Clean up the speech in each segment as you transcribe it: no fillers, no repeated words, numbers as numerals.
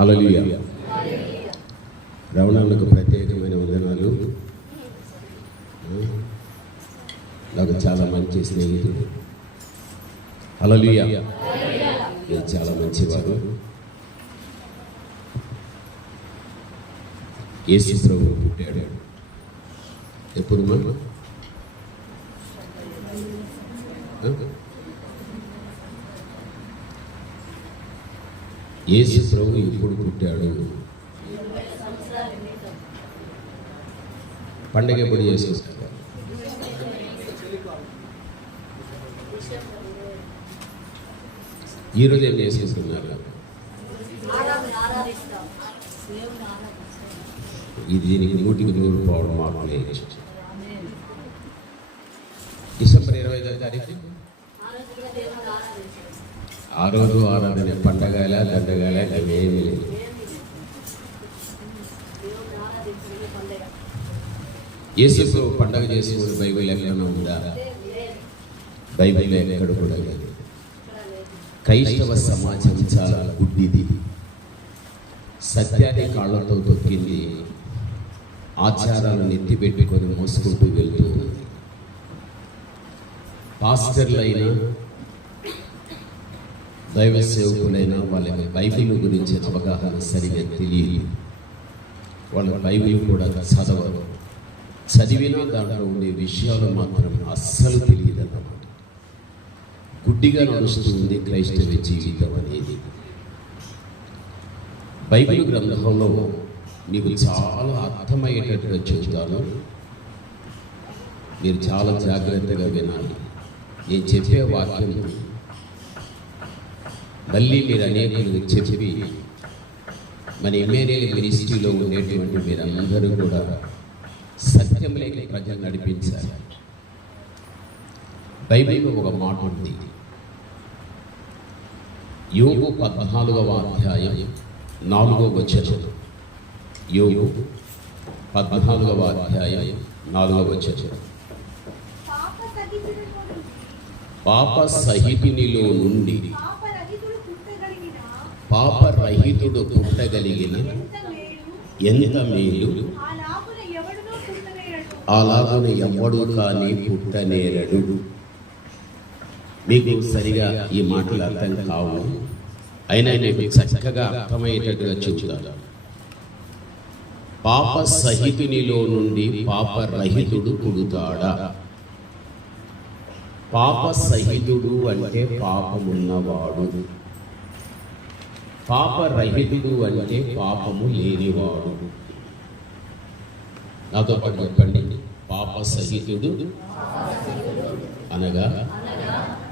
హల్లెలూయా. రమణకు ప్రత్యేకమైన వందనాలు. నాకు చాలా మంచి స్నేహితుడు. హల్లెలూయా. మీరు చాలా మంచివారు. యేసు ప్రభువు పుట్టాడు ఎప్పుడు? యేసు ప్రభు ఎప్పుడు పుట్టాడు? పండగ ఎప్పుడు చేసుకుంటారు? ఈరోజు ఏం చేసుకుంటున్నారు? ఇది దీనికి 100% పోవడం మార్పులు వేయచ్చు. డిసెంబర్ 25వ తారీఖు ఆ రోజు ఆరాధన పండగల దండగాల ఏమీ లేదు. యేసు పండగ చేసుకునే బైబిల్ ఎక్కడైనా ఉందా? బైబిల్ ఎక్కడ కూడా లేదు. క్రైస్తవ సమాజం చాలా గుడ్డిది. సత్యాన్ని కాళ్ళతో తొక్కింది. ఆచారాలను ఎత్తిపెట్టుకొని మోసుకుంటూ వెళ్తూ ఉంది. పాస్టర్లైనా దైవ సేవకులైనా వాళ్ళకి బైబిల్ గురించిన అవగాహన సరిగా తెలియదు. వాళ్ళ బైబిల్ కూడా చదవరు. చదివినా దాంట్లో ఉండే విషయాలు మాత్రం అస్సలు తెలియదు అన్నమాట. గుడ్డిగా నడుస్తుంది క్రైస్తవ జీవితం అనేది. బైబిల్ గ్రంథంలో మీకు చాలా అర్థమయ్యేటట్టుగా చెబుతాను. మీరు చాలా జాగ్రత్తగా వినాలి. నేను చెప్పే వాక్యం మళ్ళీ మీరు అనేకులు చెప్పి మన ఎమ్మెల్యే మినిస్ట్రీలో ఉండేటువంటి మీరందరూ కూడా సత్యంలోకి ప్రజలు నడిపించాలి. బైబిల్లో ఒక మాట ఉంది. యోబు 14వ అధ్యాయం 4వ వచనం. యోబు 14వ అధ్యాయం 4వ వచనం. పాప సహితునిలో నుండి పాపరహితుడు పుట్టగలిగిన ఎంత మేలు, అలాగున ఎవడు కానీ పుట్టనేరడు. మీకు సరిగా ఈ మాటలు అర్థం కావు, అయినా మీకు చక్కగా అర్థమయ్యేటట్టుగా చెబుతాను. పాప సహితునిలో నుండి పాపరహితుడు పుడతాడా? పాప సహితుడు అంటే పాపమున్నవాడు. పాపరహితుడు అంటే పాపము లేనివాడు. నాతో పాటు చెప్పండి. పాప సహితుడు అనగా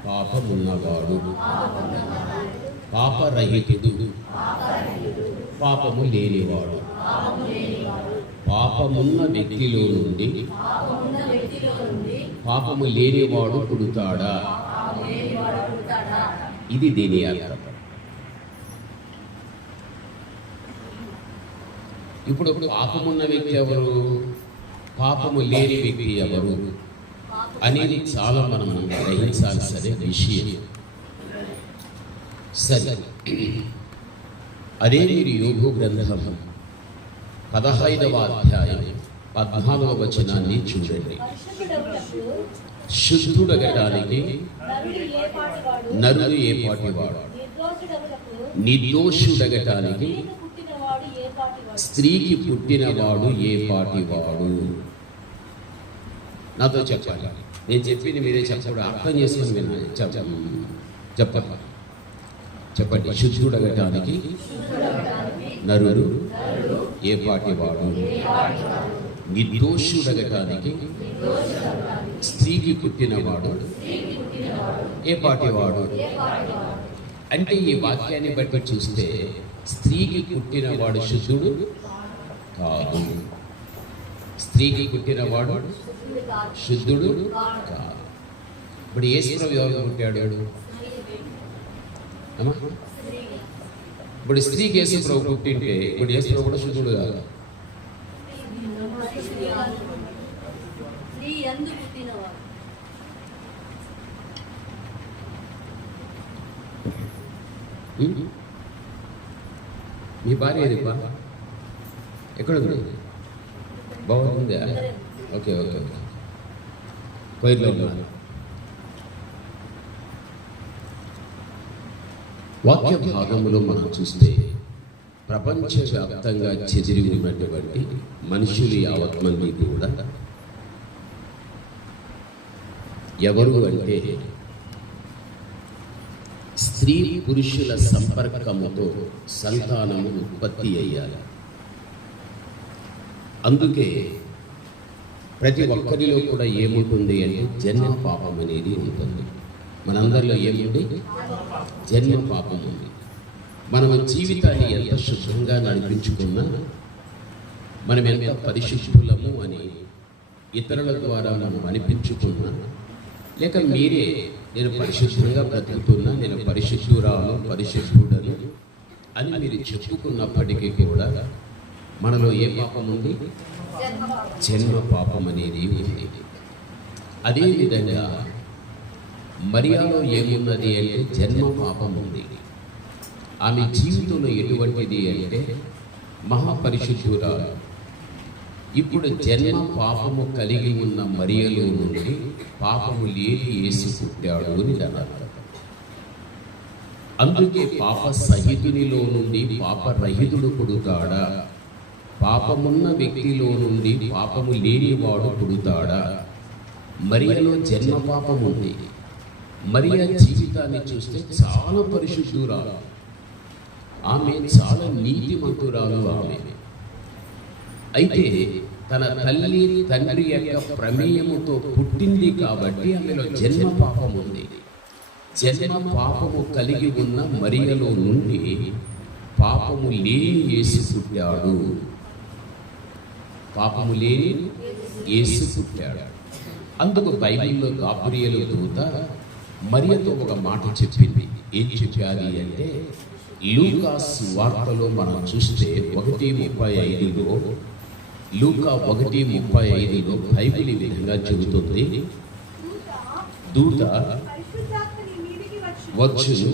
పాపమున్నవాడు. పాపరహితుడు పాపము లేనివాడు. పాపమున్న వ్యక్తిలో నుండి పాపము లేనివాడు పుడతాడా? ఇది దీని అర్థం. ఇప్పుడు పాపమున్న వ్యక్తి ఎవరు, పాపము లేని వ్యక్తి ఎవరు అనేది చాలా మనం గ్రహించాల్సిన విషయం. సరే, అదే మీరు యోబు గ్రంథం 15వ అధ్యాయం 14వ వచనాన్ని చూడండి. శుద్ధుడగటానికి నరుడు ఏ పాటివాడు? నిర్దోషుడగటానికి స్త్రీకి పుట్టినవాడు ఏ పాటివాడు? నాతో చెప్పాలి. నేను చెప్పింది మీరే చెప్పండి, అర్థం చేసుకుని వినాలి. చెప్పండి. శుద్ధుడగటానికి నరుడు ఏ పాటివాడు? నిర్దోషుడగటానికి స్త్రీకి పుట్టినవాడు ఏ పాటివాడు? అంటే ఈ వాక్యాన్ని బట్టి చూస్తే స్త్రీకి పుట్టినవాడు శుద్ధుడు కాదు. స్త్రీకి పుట్టినవాడు శుద్ధుడు కాదు. ఇప్పుడు యేసు ఎవరు పుట్టాడు? ఇప్పుడు స్త్రీకి యేసు ప్రభు పుట్టింటే ఇప్పుడు యేసు ప్రభు కూడా శుద్ధుడు కాదు. మీ భార్య ఏది బా ఎక్కడుంది? బాగుందా? ఓకే ఓకే ఓకే, కోయిల్లో ఉన్నారు. వాక్య భాగములో మనం చూస్తే ప్రపంచవ్యాప్తంగా చెదిరి ఉన్నటువంటి మనుషులు యావత్ మంది కూడా ఎవరు అంటే స్త్రీ పురుషుల సంపర్కముతో సంతానము ఉత్పత్తి అయ్యాలి. అందుకే ప్రతి ఒక్కరిలో కూడా ఏముంటుంది అంటే జన్మ పాపం అనేది ఉంటుంది. మనందరిలో ఏముంది? జన్మ పాపం ఉంది. మనం జీవితాన్ని ఎంత శుభ్రంగా నడిపించుకున్నా, మనం ఎంత పరిశుద్ధులము అని ఇతరుల ద్వారా మనం అనిపించుకున్నా, లేక మీరే నేను పరిశుద్ధంగా బ్రతుకుతున్నా, నేను పరిశుద్ధురాలు పరిశుద్ధుడను అని మీరు చెప్పుకున్నప్పటికీ కూడా మనలో ఏ పాపం ఉంది? జన్మ పాపం అనేది ఉంది. అదేవిధంగా మరియాలో ఏమున్నది అంటే జన్మ పాపం ఉంది. ఆమె జీవితంలో ఎటువంటిది అంటే మహాపరిశుద్ధురాలు. ఇప్పుడు జన్మ పాపము కలిగి ఉన్న మరియలో నుండి పాపము లేని యేసు పుట్టాడు అని అన్నారు. అందుకే పాప సహితునిలో నుండి పాపరహితుడు పుడతాడా, పాపమున్న వ్యక్తిలో నుండి పాపము లేనివాడు పుడతాడా? మరియలో జన్మ పాపం ఉంది. మరియ జీవితాన్ని చూస్తే చాలా పరిశుద్ధురాలు, ఆమె చాలా నీతిమంతురాలు. ఆమె అయితే తన తల్లి తండ్రి యొక్క ప్రమేయముతో పుట్టింది కాబట్టి ఆమెలో జన్మ పాపం ఉంది. జన్మ పాపము కలిగి ఉన్న మరియలో నుండి పాపము లేని యేసు పుట్టాడు. పాపము లేని యేసు పుట్టాడు. అందుకు బైబిల్లో గాబ్రియేలు దూత మరియతో ఒక మాట చెప్పింది. ఏం చెప్పాలి అంటే లూకా సువార్తలో మనం చూస్తే 1:35లో, లూకా 1:35లో బైబిల్ ఈ విధంగా చెబుతుంది, దూత వచ్చును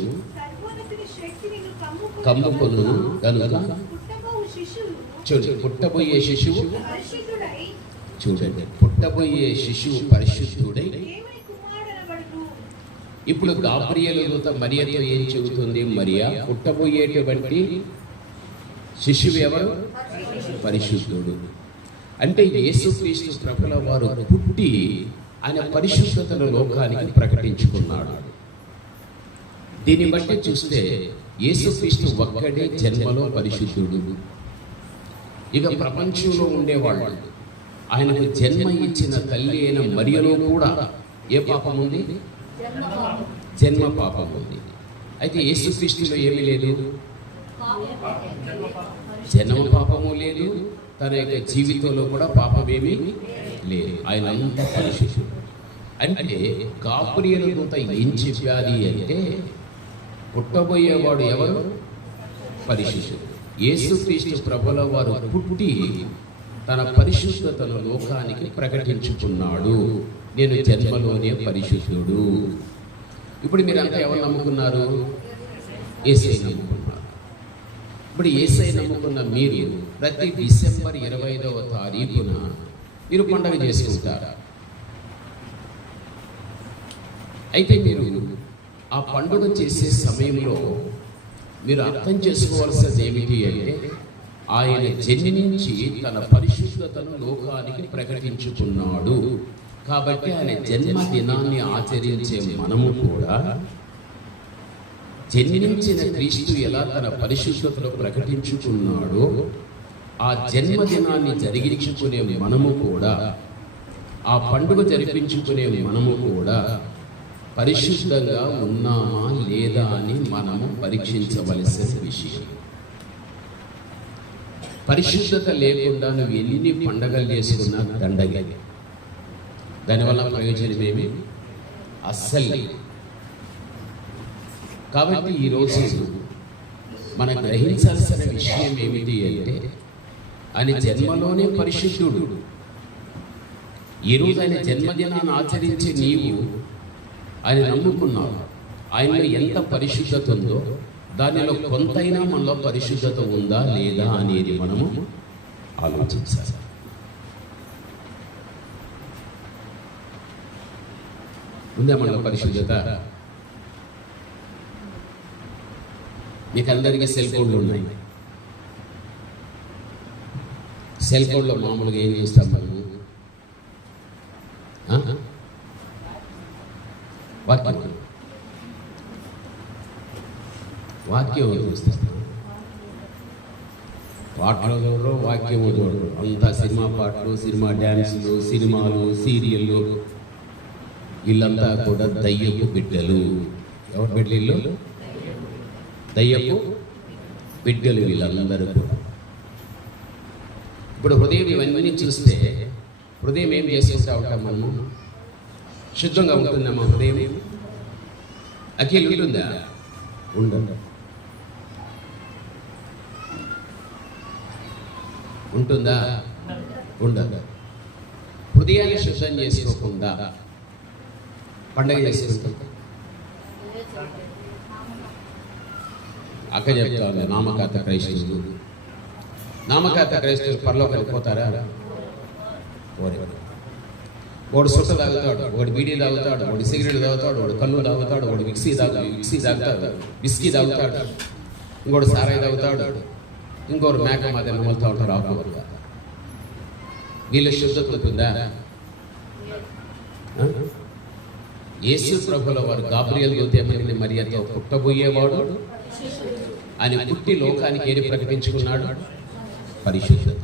కమ్ముకొను కనుక పుట్టబోయే శిశువు, చూడండి, పుట్టబోయే శిశువు పరిశుద్ధుడై. ఇప్పుడు గాబ్రియేలు దూత మరియతో ఏం చెబుతుంది? మరియా, పుట్టబోయేటువంటి శిశువు ఎవరు? పరిశుద్ధుడు. అంటే యేసుక్రీస్తు ప్రభుల వారు పుట్టి ఆయన పరిశుద్ధతను లోకానికి ప్రకటించుకున్నాడు. దీన్ని బట్టి చూస్తే యేసుక్రీస్తు ఒక్కడే జన్మలో పరిశుద్ధుడు. ఇక ప్రపంచంలో ఉండేవాళ్ళు ఆయనకు జన్మ ఇచ్చిన తల్లి అయిన మరియలో కూడా ఏ పాపం ఉంది? జన్మ పాపం ఉంది. అయితే యేసుక్రీస్తులో ఏమీ లేదు, జన్మ పాపము లేదు, తన యొక్క జీవితంలో కూడా పాపమేమీ లేదు. ఆయన అంత పరిశుద్ధుడు. అంటే గాబ్రియేలు దూత ఏం చెప్పాలి అంటే పుట్టబోయేవాడు ఎవరు? పరిశుద్ధుడు. యేసుక్రీస్తు ప్రభుల వారు పుట్టి తన పరిశుద్ధతను లోకానికి ప్రకటించుకున్నాడు. నేను జన్మలోనే పరిశుద్ధుడు. ఇప్పుడు మీరంతా ఎవరు నమ్ముకున్నారు? యేసయ్య నమ్ముకున్నారు. ఇప్పుడు యేసయ్య నమ్ముకున్న మీరు ప్రతి డిసెంబర్ 25వ తారీఖున మీరు పండుగ చేసుకుంటారు. అయితే మీరు ఆ పండుగ చేసే సమయంలో మీరు అర్థం చేసుకోవాల్సింది ఏమిటి అంటే ఆయన జన్మించి తన పరిశుద్ధతను లోకానికి ప్రకటించుకున్నాడు. కాబట్టి ఆయన జన్మదినాన్ని ఆచరించే మనము కూడా జన్మించిన క్రీస్తు ఎలా తన పరిశుద్ధతను ప్రకటించుకున్నాడో ఆ జన్మదినాన్ని జరిగించుకునే మనము కూడా, ఆ పండుగ జరిపించుకునే మనము కూడా పరిశుద్ధంగా ఉన్నామా లేదా అని మనము పరీక్షించవలసిన విషయం. పరిశుద్ధత లేకుండా నువ్వు ఎన్ని పండగలు చేసుకున్నా దండగే, దానివల్ల ప్రయోజనమేమి అస్సలు. కాబట్టి ఈరోజు మనం గ్రహించాల్సిన విషయం ఏమిటి అంటే ఆయన జన్మలోనే పరిశుద్ధుడు. ఈరోజు ఆయన జన్మదినాన్ని ఆచరించే నీవు ఆయన నమ్ముకున్నావు. ఆయనలో ఎంత పరిశుద్ధత ఉందో దానిలో కొంతైనా మనలో పరిశుద్ధత ఉందా లేదా అనేది మనము ఆలోచించాలి. ఉందా మనలో పరిశుద్ధత? మీకు అందరికీ సెల్ ఫోన్లు ఉన్నాయి. సెల్ ఫోన్లో మామూలుగా ఏం చేస్తాం మనము? వాక్యం చూస్తాం. పాటలు చూడరు, వాక్యము చూడరు. అంతా సినిమా పాటలు, సినిమా డ్యాన్సులు, సినిమాలు, సీరియళ్ళు. వీళ్ళంతా కూడా దయ్యపు బిడ్డలు. ఎవరు బిడ్డలు? దయ్యపు బిడ్డలు వీళ్ళందరూ కూడా. ఇప్పుడు హృదయం ఇవన్నీ చూస్తే హృదయం ఏం చేసేస్తా ఉంటాం మనము? శుద్ధంగా ఉంటుందమ్మా హృదయం? అఖిల్ ఉంటుందా? ఉండదు. ఉంటుందా? ఉండదు. హృదయాన్ని శుద్ధం చేసుకోకుండా పండగ చేసుకుంటాం. అక్క చెప్తాను, నామకాత క్రైస్తవులు. నామకాత క్రైస్తవులు పరలోకానికి పోతారా? వాడు సుట్ట తాగుతాడు, వాడు బీడీ తాగుతాడు, వాడు సిగరెట్ తాగుతాడు, వాడు కళ్ళు తాగుతాడు, వాడు విక్సీ తాగుతాడు, బిస్కీ తాగుతాడు, ఇంకోటి సారాయి తాగుతాడు, ఇంకోరు మేక మాదే నమ్మలుతూ ఉంటారు. ఆకువల్ల వీళ్ళ శుద్ధత ఉంటుందా? యేసు ప్రభుల వారు గాబ్రియల్ దూతేమని మరియతో పుట్టబోయేవాడు అని పుట్టి లోకానికి ఏది ప్రకటించుకున్నాడు? పరిశుద్ధత.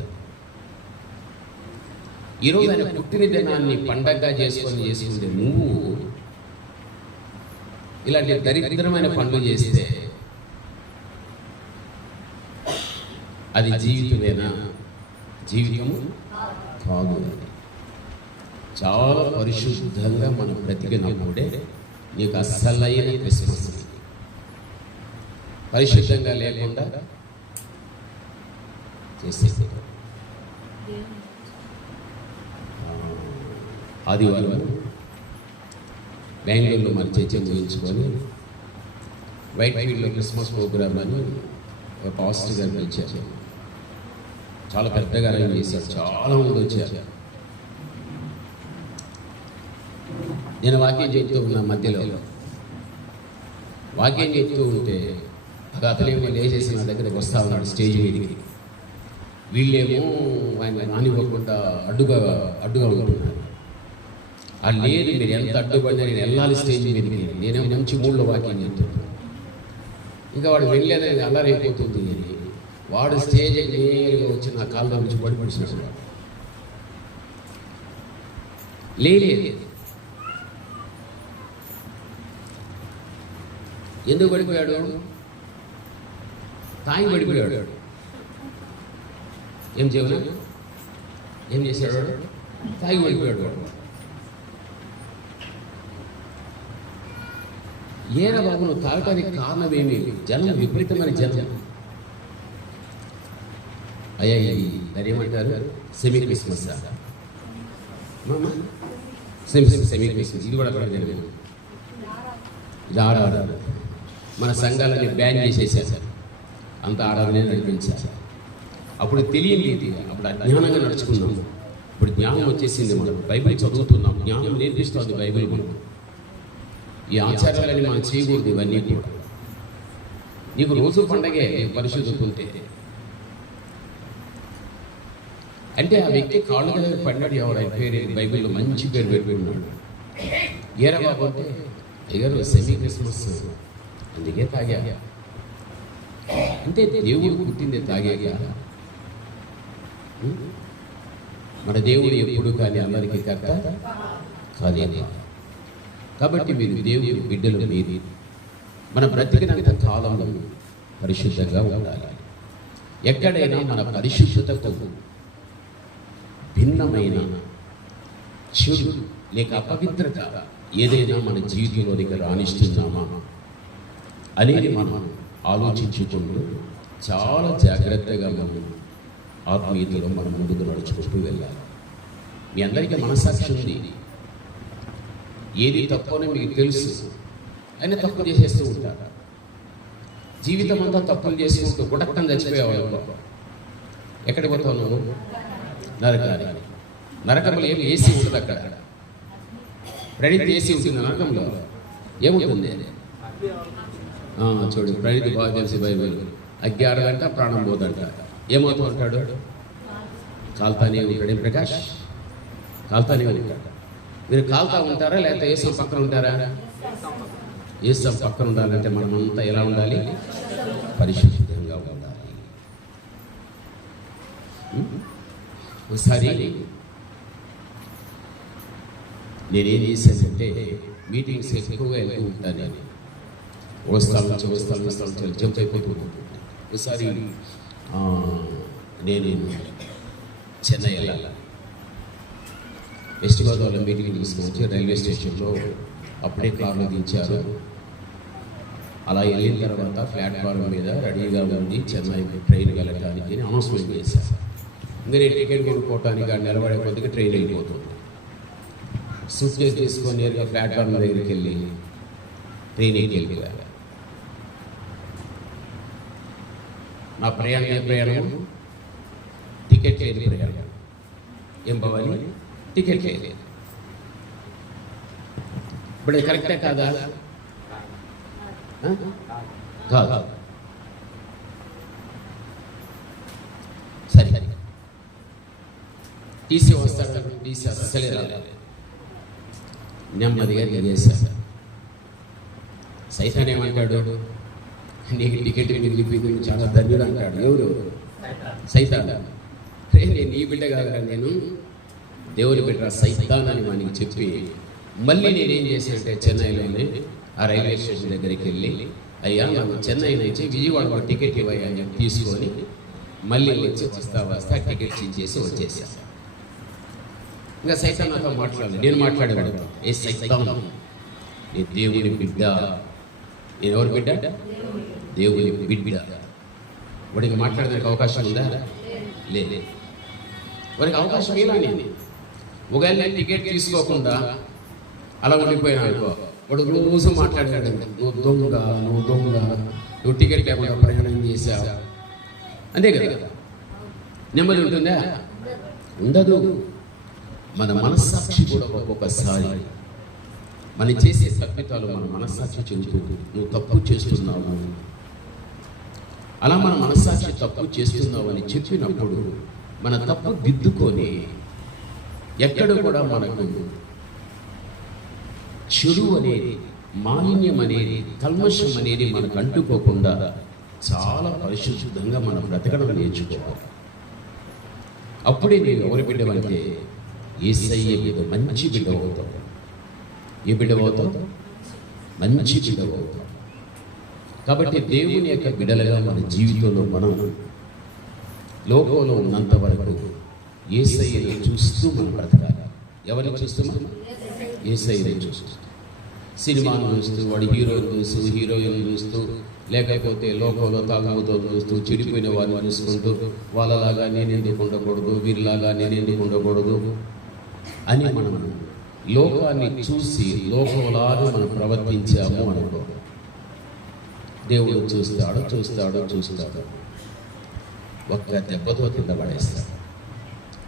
ఈరోజు ఆయన పుట్టిన దినాన్ని పండగగా చేసుకుంటే నువ్వు ఇలాంటి దరిద్రమైన పనులు చేస్తే అది జీవితమేనా? జీవితము కాదు. చాలా పరిశుద్ధంగా మనం బ్రతికినప్పుడే నీకు అస్సలైన క్రిస్మస్. పరిశుద్ధంగా లేకుండా చేసేది. ఆదివారం బెంగళూరులో మన చర్చ ముగించుకొని వైట్ ఫీల్డ్లో క్రిస్మస్ ప్రోగ్రామ్ అని ఒక పాస్టర్ గారు పిలిచారు. చాలా పెద్దగా అరేంజ్ చేశారు. చాలా మంది వచ్చారు. నేను వాక్యం చెప్తూ ఉన్నా. మధ్యలో వాక్యం చెప్తూ ఉంటే అతనేమో లేచేసి నా దగ్గరకు వస్తా ఉన్నాడు స్టేజ్ మీదకి. వీళ్ళేమో ఆయన రానివ్వకుండా అడ్డుగా ఉంటున్నారు. అది లేదు, మీరు ఎంత అడ్డుపడినా నేను వెళ్ళాలి స్టేజ్ మీదకి. నేనేమో మంచి మూడులో వాక్యం చెప్తున్నాను. ఇంకా వాడు వెళ్ళేదని అల్లరైపోతుంది అని వాడు స్టేజ్కి నేరుగా వచ్చి నా కాళ్ళ నుంచి పడిపడిచేసాడు. లేదు, ఎందుకు పడిపోయాడు? తాగి పడిపోయాడు. ఏం చేయను? ఏం చేశాడు? తాగి పడిపోయాడు. ఏరా బాబు, నువ్వు తాగటానికి కారణం ఏమి? జనం, విపరీతమైన జనం. అయ్యా, దాని ఏమంటారు? Semi Christmas. సెమీ క్రిస్మస్ ఇది కూడా జరిగింది. ఇది ఆడాడు. మన సంఘాలని బ్యాన్ చేసేసారు. అంత ఆడాలనే నడిపించారు. అప్పుడు తెలియదు, అప్పుడు అజ్ఞానంగా నడుచుకున్నాం. ఇప్పుడు జ్ఞానం వచ్చేసింది. మనం బైబిల్ చదువుతున్నాం, జ్ఞానం నేర్పిస్తుంది బైబిల్. మనం ఈ ఆచారాలని మనం చేయకూడదు. ఇవన్నీ కూడా నీకు రోజు పండగే పరిశుద్ధత ఉంటే. అంటే ఆ వ్యక్తి కాళ్ళు దగ్గర పడినాడు. ఎవరు ఆయన పేరు? బైబిల్లో మంచి పేరు పెట్టుకున్నాడు. ఏరా బాబు అంటే, అయ్యారు సెమీ క్రిస్మస్ అందుకే తాగా. అంటే దేవుడు పుట్టింది తాగాక. మన దేవుడు ఎప్పుడు కానీ అందరికీ కర్త కాలేదు. కాబట్టి మీరు దేవుడి బిడ్డలు. మీరు మన బ్రతికినంత కాలంలో పరిశుద్ధంగా ఉండాలి. ఎక్కడైనా మన పరిశుద్ధతకు భిన్నమైన చెడు లేక అపవిత్రత ఏదైనా మన జీవితంలోనికి రాణిస్తున్నామా అనేది మనం ఆలోచించుకుంటూ చాలా జాగ్రత్తగా మనం ఆత్మీయతలో మనం ముందుకు నడుచుకుంటూ వెళ్ళాలి. మీ అందరికీ మనసాక్షి ఉంది. ఏది తప్పని మీకు తెలుసు, అయినా తప్పు చేసేస్తూ ఉంటారు. జీవితం అంతా తప్పులు చేసుకుంటూ గుడక్కని చచ్చిపోయావు అనుకో, ఎక్కడికి పోతావు నువ్వు? నరకానికి. నరకంలో ఏమి ఏసీ ఉంటుంది అక్కడ? ప్రణీత్ ఏసీ ఉంటుంది నరకంలో. ఏముంటుంది? చూడు, ప్రణీత్ బాగా తెలిసి బైబిల్. అగ్గి ఆడదంట, ప్రాణం పోదంట. ఏమవుతూ ఉంటాడు? కాల్తానే ఉంటాడు. ఏం ప్రకాష్? కాల్తానే ఉంటాడు. మీరు కాల్తా ఉంటారా లేకపోతే ఏసు పక్కన ఉంటారా? ఏసు పక్కన ఉండాలంటే మనమంతా ఎలా ఉండాలి? పరిశుద్ధంగా ఉండాలి. ఒకసారి నేనేం చేశానంటే, మీటింగ్స్ ఎక్కువగా వెళ్తూ ఉంటాను. నేను వస్తాను జంప్ అయిపోతూ ఉంటాను. ఒకసారి నేను చెన్నై వెళ్ళాలి. వెస్ట్ గోదావరిలో మీటింగ్ తీసుకొచ్చి రైల్వే స్టేషన్లో అప్పుడే కార్లో దించారు. అలా వెళ్ళిన తర్వాత ప్లాట్ఫామ్ మీద రెడీగా ఉంది చెన్నై ట్రైన్ వెళ్ళడానికి అనౌన్స్మెంట్ చేశారు. ఇంకా నేను టికెట్ కొనుక్కోవటానికి నిలబడే కొద్దిగా ట్రైన్ వెళ్ళిపోతుంది. సూట్ కేసు తీసుకొని నేరుగా ప్లాట్ఫామ్ దగ్గరికి వెళ్ళి ట్రైన్కి వెళ్ళిపోయారు. నా ప్రయాణం ఏ ప్రయాణం? టికెట్ లేని ప్రయాణం. ఏం పోవాలి? టికెట్ లేదు. ఇప్పుడు కరెక్టే కాదా? కాదు. సరే, టీసీ వస్తాడు. టీసీ అస్సలే రాలేదు. నెమ్మదిగా తెలియజేశాడు. సైతాన్ ఏమంటాడు? నీకు టికెట్ మిగిలిపోయింది, చాలా ధన్యుడు అంటాడు. ఎవరు? సైతాన్. నేను నీ బిడ్డ కాదురా, నేను దేవుని బిడ్డ సైతాన్ అని మనకి చెప్పి మళ్ళీ నేనేం చేశానంటే చెన్నైలోనే ఆ రైల్వే స్టేషన్ దగ్గరికి వెళ్ళి, అయ్యా నాకు చెన్నై నుంచి విజయవాడలో టికెట్ ఇవ్వయ్యా అని చెప్పి తీసుకొని మళ్ళీ వస్తా టికెట్ చించేసి వచ్చేసాను. ఇంకా సైతాన్ నాతో మాట్లాడలేదు. నేను మాట్లాడేవాడు, ఏ సైతాన్, నీ దేవుని బిడ్డ. నేను ఎవరి బిడ్డ? దేవుని బిడ్డ. వాడికి మాట్లాడడానికి అవకాశం ఉందా? లేదు. వాడికి అవకాశం ఇలా. నేను ఒకవేళ నేను టికెట్ తీసుకోకుండా అలా ఉండిపోయినా అనుకో, వాడు రోజు మాట్లాడాడు, నువ్వు దొంగ, నువ్వు టికెట్ లేకుండా ప్రయాణం చేశావు. అంతే కదా? నెమ్మది ఉంటుందా? ఉండదు. మన మనస్సాక్షి కూడా ఒక్కొక్కసారి మనం చేసే తప్పితాలు మన మనస్సాక్షి చెబుతుంది, నువ్వు తప్పు చేస్తున్నావు. అలా మన మనస్సాక్షి తప్పు చేస్తున్నావు అని చెప్పినప్పుడు మన తప్పు దిద్దుకొని ఎక్కడ కూడా మనకు చెడు అనేది, మాలిన్యం అనేది, కల్మషం అనేది మనకు అంటుకోకుండా చాలా పరిశుద్ధంగా మనం బ్రతకడం నేర్చుకోవాలి. అప్పుడే నేను ఎవరి బిడ్డవంటే యేసయ్య బిడ్డ, మంచి బిడ్డ అవుతావు. ఏ బిడ్డ అవుతావు? మంచి బిడ్డ అవుతావు. కాబట్టి దేవుని యొక్క బిడ్డలుగా మన జీవితంలో మనం లోకంలో ఉన్నంత వరకు యేసయ్యని చూస్తూ మనం బ్రతకాలి. ఎవరిని చూస్తున్నాం? యేసయ్యని చూస్తూ. సినిమాను చూస్తూ, వాడి హీరోని చూస్తూ, హీరోయిన్ చూస్తూ, లేకపోతే లోకంలో తాగుబోతులు చూస్తూ, చెడిపోయిన వారిని చూసుకుంటూ, వాళ్ళలాగా నేను ఎందుకు ఉండకూడదు, వీరిలాగా నేను ఎందుకు ఉండకూడదు అని మనం లోకాన్ని చూసి లోకంలాగా మనం ప్రవర్తించాము అనుకో, దేవుడు చూస్తాడు, ఒక్క దెబ్బతో కింద పడేస్తాడు.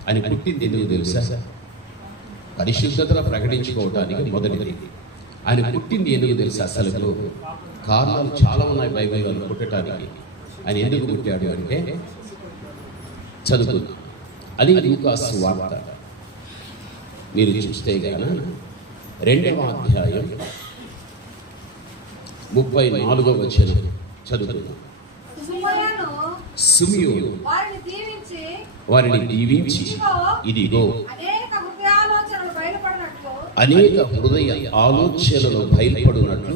అని పుట్టింది ఎందుకు తెలుసా? పరిశుద్ధతను ప్రకటించుకోవడానికి మొదటిది. ఆయన పుట్టింది ఎందుకు తెలుసా? అసలు కారణాలు చాలా ఉన్నాయి బైబిల్ వాళ్ళు పుట్టడానికి. ఆయన ఎందుకు పుట్టాడు అంటే, చదువుకుందాం. అది లూకాసు వార్త మీరు చూస్తే గాన 2వ అధ్యాయం 34వ వచనం చదువుకుందాం. సిమియోను వారిని దీవించి, ఇదిగో అనేక హృదయ ఆలోచనలు బయలుపడినట్లు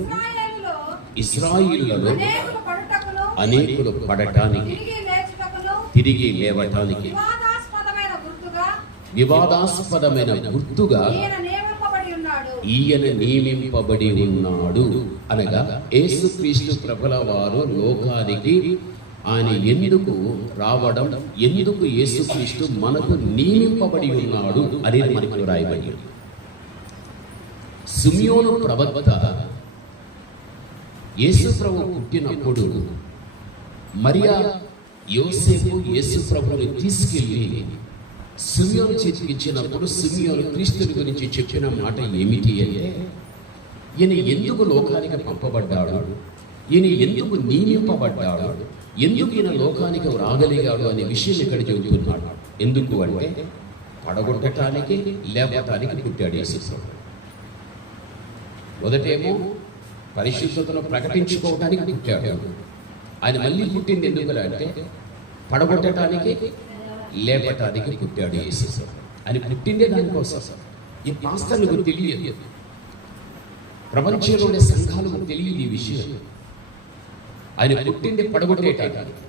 ఇశ్రాయేలులో అనేకులు పడటానికి, తిరిగి లేవటానికి వివాదాస్పదమైన గుర్తుగా ఈయన నియమింపబడి ఉన్నాడు. అనగా యేసుక్రీస్తు ప్రభుల వారు లోకానికి ఆయన ఎందుకు రావడం, ఎందుకు యేసుక్రీస్తు మనకు నియమింపబడి ఉన్నాడు అనేది మనకు రాయబడి. సిమియోను ప్రవక్త యేసు ప్రభు పుట్టినప్పుడు మరియా యోసేపు యేసు ప్రభువుని తీసుకెళ్ళి సిమియోను చేతికి ఇచ్చినప్పుడు సిమియోను క్రీస్తుని గురించి చెప్పిన మాట ఏమిటి అంటే, ఈయన ఎందుకు లోకానికి పంపబడ్డాడు, ఈయన ఎందుకు నియమింపబడ్డాడు, ఎందుకు ఈయన లోకానికి రాగలిగాడు అనే విషయం ఇక్కడ చెబుతున్నాడు. ఎందుకు అంటే పడగొట్టడానికి లేపటానికి పుట్టాడు యేసు ప్రభు. మొదటేమో పరిశుద్ధతను ప్రకటించుకోవడానికి పుట్టాడు. ఆయన మళ్ళీ పుట్టింది ఎందుకు అంటే పడగొట్టడానికి లేపటానికి పుట్టాడు యేసు. ఆయన పుట్టిందే దానికోసం. ఈ పాస్తర్లకు తెలియదు, ప్రపంచంలోని సంఘాలకు తెలియదు ఈ విషయం. ఆయన పుట్టింది పడగొట్టేటానికి,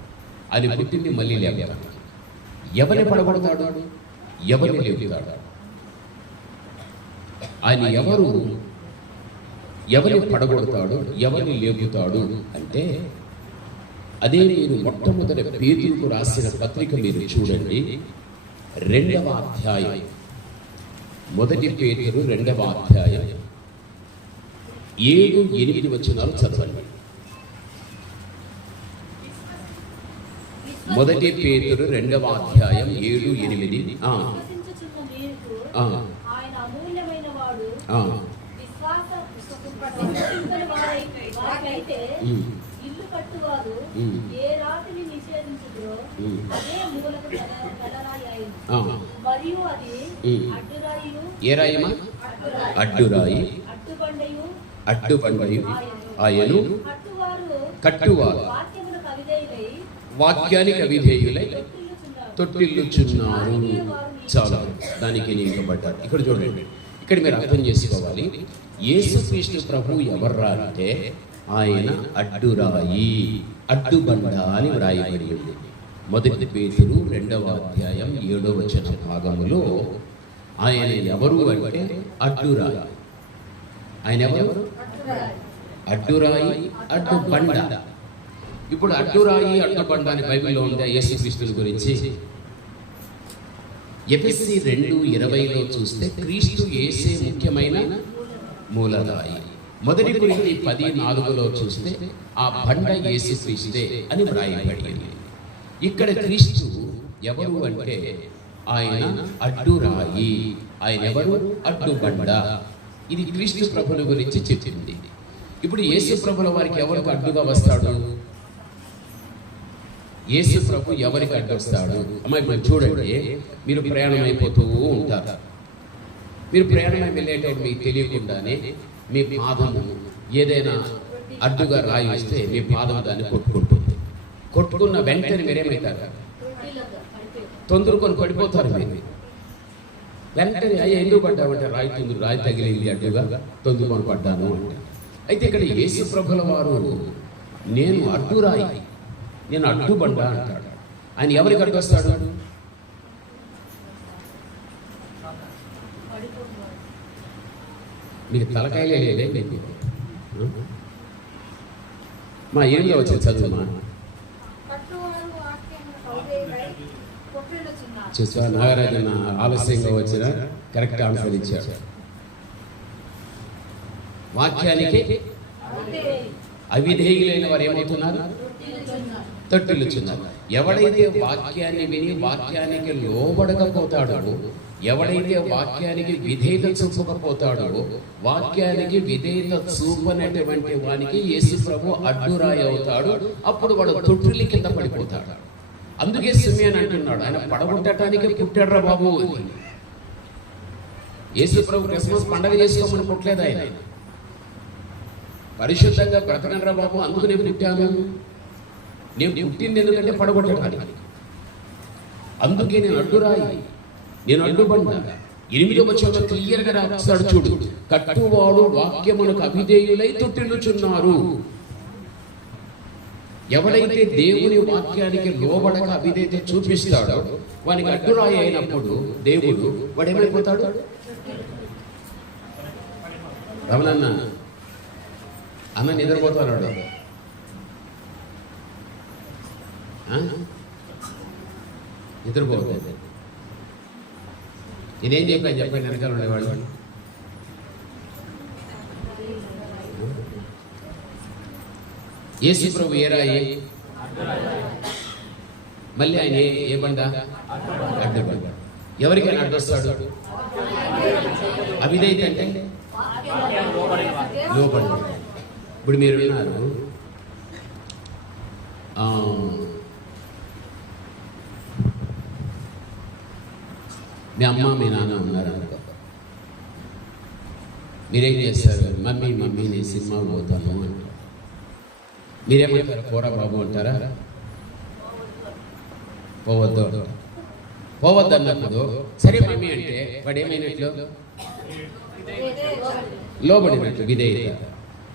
ఆయన పుట్టింది మళ్ళీ లేపటానికి. ఎవరిని పడగొడతాడు, ఎవరిని లేపుతాడు? ఆయన ఎవరిని పడగొడతాడు, ఎవరిని లేపుతాడు అంటే అదే మీరు మొట్టమొదటి పేతురుకు రాసిన పత్రిక మీరు చూడండి, 2వ అధ్యాయం. మొదటి పేతురు 2వ అధ్యాయం 7-8 వచనాలు చదవండి. మొదటి పేతురు 2వ అధ్యాయం 7-8. ఇల్లు కట్టువారు ఏ రాతిని నిషేధించుదురో అదే మూలకు తలరాయి అయింది. మరియు అది అడ్డురాయియు, ఏ రాయమా? అడ్డురాయి, అడ్డుబండయు ఆయను. కట్టువారు వాక్యానికి అవిధేయులై తొట్టిల్లుచున్నారు. చాలా దానికి నియమింపబడ్డారు. ఇక్కడ చూడండి, ఇక్కడ మీరు అర్థం చేసుకోవాలి, యేసుక్రీస్తు ప్రభు ఎవర్రా అంటే ఆయన అడ్డురాయి, అడ్డుబండ అని వ్రాయబడి ఉంది. మొదటి పేతురు 2వ అధ్యాయం 7వ వచన భాగములో ఆయన ఎవరు అంటే అడ్డురాయి. ఆయన ఎవరు? అడ్డురాయి, అడ్డుబండ. ఇప్పుడు అడ్డురాయి, అడ్డుబండ అని బైబిల్లో ఉంది యేసుక్రీస్తుని గురించి. ఎఫెసీ 2:20లో చూస్తే క్రీస్తు యేసే ముఖ్యమైన మూలరాయి. మొదటి కొరింథీ 10:4లో చూస్తే ఆ బండ యేసుక్రీస్తే అని వ్రాయబడింది. ఇక్కడ క్రీస్తు ఎవరు అంటే ఆయన అడ్డురాయి, ఆయన ఎవరు? అడ్డుబండ. ఇది క్రీస్తు ప్రభుల గురించి చెప్పింది. ఇప్పుడు యేసు ప్రభుల వారికి ఎవరికి అడ్డుగా వస్తాడు? యేసు ప్రభు ఎవరికి అడ్డు వస్తాడు? అమ్మాయి మీరు చూడండి, మీరు ప్రయాణం అయిపోతూ ఉంటారు. మీరు ప్రయాణమై వెళ్ళేటప్పుడు మీకు తెలియకుండానే మీ పాదము ఏదైనా అడ్డుగా రాయి వస్తే మీ పాదం దాన్ని కొట్టుకుంటుంది. కొట్టుకున్న వెంటనే మీరేమవుతారు? తొందరకొని పడిపోతారు. మీరు వెంటనే అయ్యా ఎందుకు పడ్డామంటే రాయి తగిలింది అడ్డుగా, తొందరకొని పడ్డాను అంటే. అయితే ఇక్కడ యేసు ప్రభుల వారు నేను అడ్డురాయి, నేను అడ్డుబండ అంటాడు. ఆయన ఎవరికి అడ్డు వస్తాడు? మీకు తలకాయలే లేదే మీకు. మా 8వ వచ్చింది చదువుమా. చూసా నాగరాజన్న ఆలస్యంగా వచ్చిన కరెక్ట్ ఆన్సర్ ఇచ్చాడు. వాక్యానికి అవిధేయులైన వారు ఏమవుతున్నారు? తొట్టిల్లుచున్నారు. ఎవడైతే వాక్యాన్ని విని వాక్యానికి లోబడకపోతాడో, ఎవడైతే వాక్యానికి విధేయత చూపకపోతాడో, వాక్యానికి విధేయత చూపనటువంటి వానికి యేసు ప్రభు అడ్డురాయి అవుతాడు. అప్పుడు వాడు తొట్టిల్లి కింద పడిపోతాడు. అందుకే సిమియోను అంటున్నాడు, ఆయన పడగొట్టడానికి పుట్టాడ్రా బాబు. యేసు ప్రభు క్రిస్మస్ పండగ చేసుకోమని పుట్టలేదు, ఆయన పరిశుద్ధంగా బ్రతకనరా బాబు, అందుకు నేను పుట్టాను. నేను పుట్టింది ఎందుకంటే పడగొట్టడానికి. అందుకే నేను అడ్డురాయి, నేను అడ్డుబండ. 8వ వచనంలో క్లియర్గా రాస్తాడు చూడు, కట్టువాడు వాక్యమునకు అవిధేయులై తొట్టిల్లుచున్నారు. ఎవడైతే దేవుని వాక్యానికి లోబడక అవిధేయత చూపిస్తాడో వానికి అడ్డురాయి అయినప్పుడు దేవుడు వాడు ఏమైపోతాడు? రమణన్న అన్న నిద్రపోతున్నాడు. నిద్రపోతుంది. నేనేం చెప్పాను చెప్పండి, వెనకాల ఉండేవాళ్ళు. యేసు ప్రభు ఏ రాయి? మళ్ళీ ఆయన ఏ బండ? అడ్డబండ. ఎవరికైనా అడ్డొస్తాడు? అవిధేయత అంటే లోబడి. ఇప్పుడు మీరు విన్నారు, మీ అమ్మ మీ నాన్న ఉన్నారు అనుకో, మీరేం చేస్తారు? మమ్మీ నేను సినిమాకు పోతాను అంటారు. మీరేమంటారు? పోరా బాబు అంటారా? పోవద్దు అన్నప్పుడు సరే మమ్మీ అంటే వాడు ఏమైనట్లు? లోబడినట్లు, విధేయత.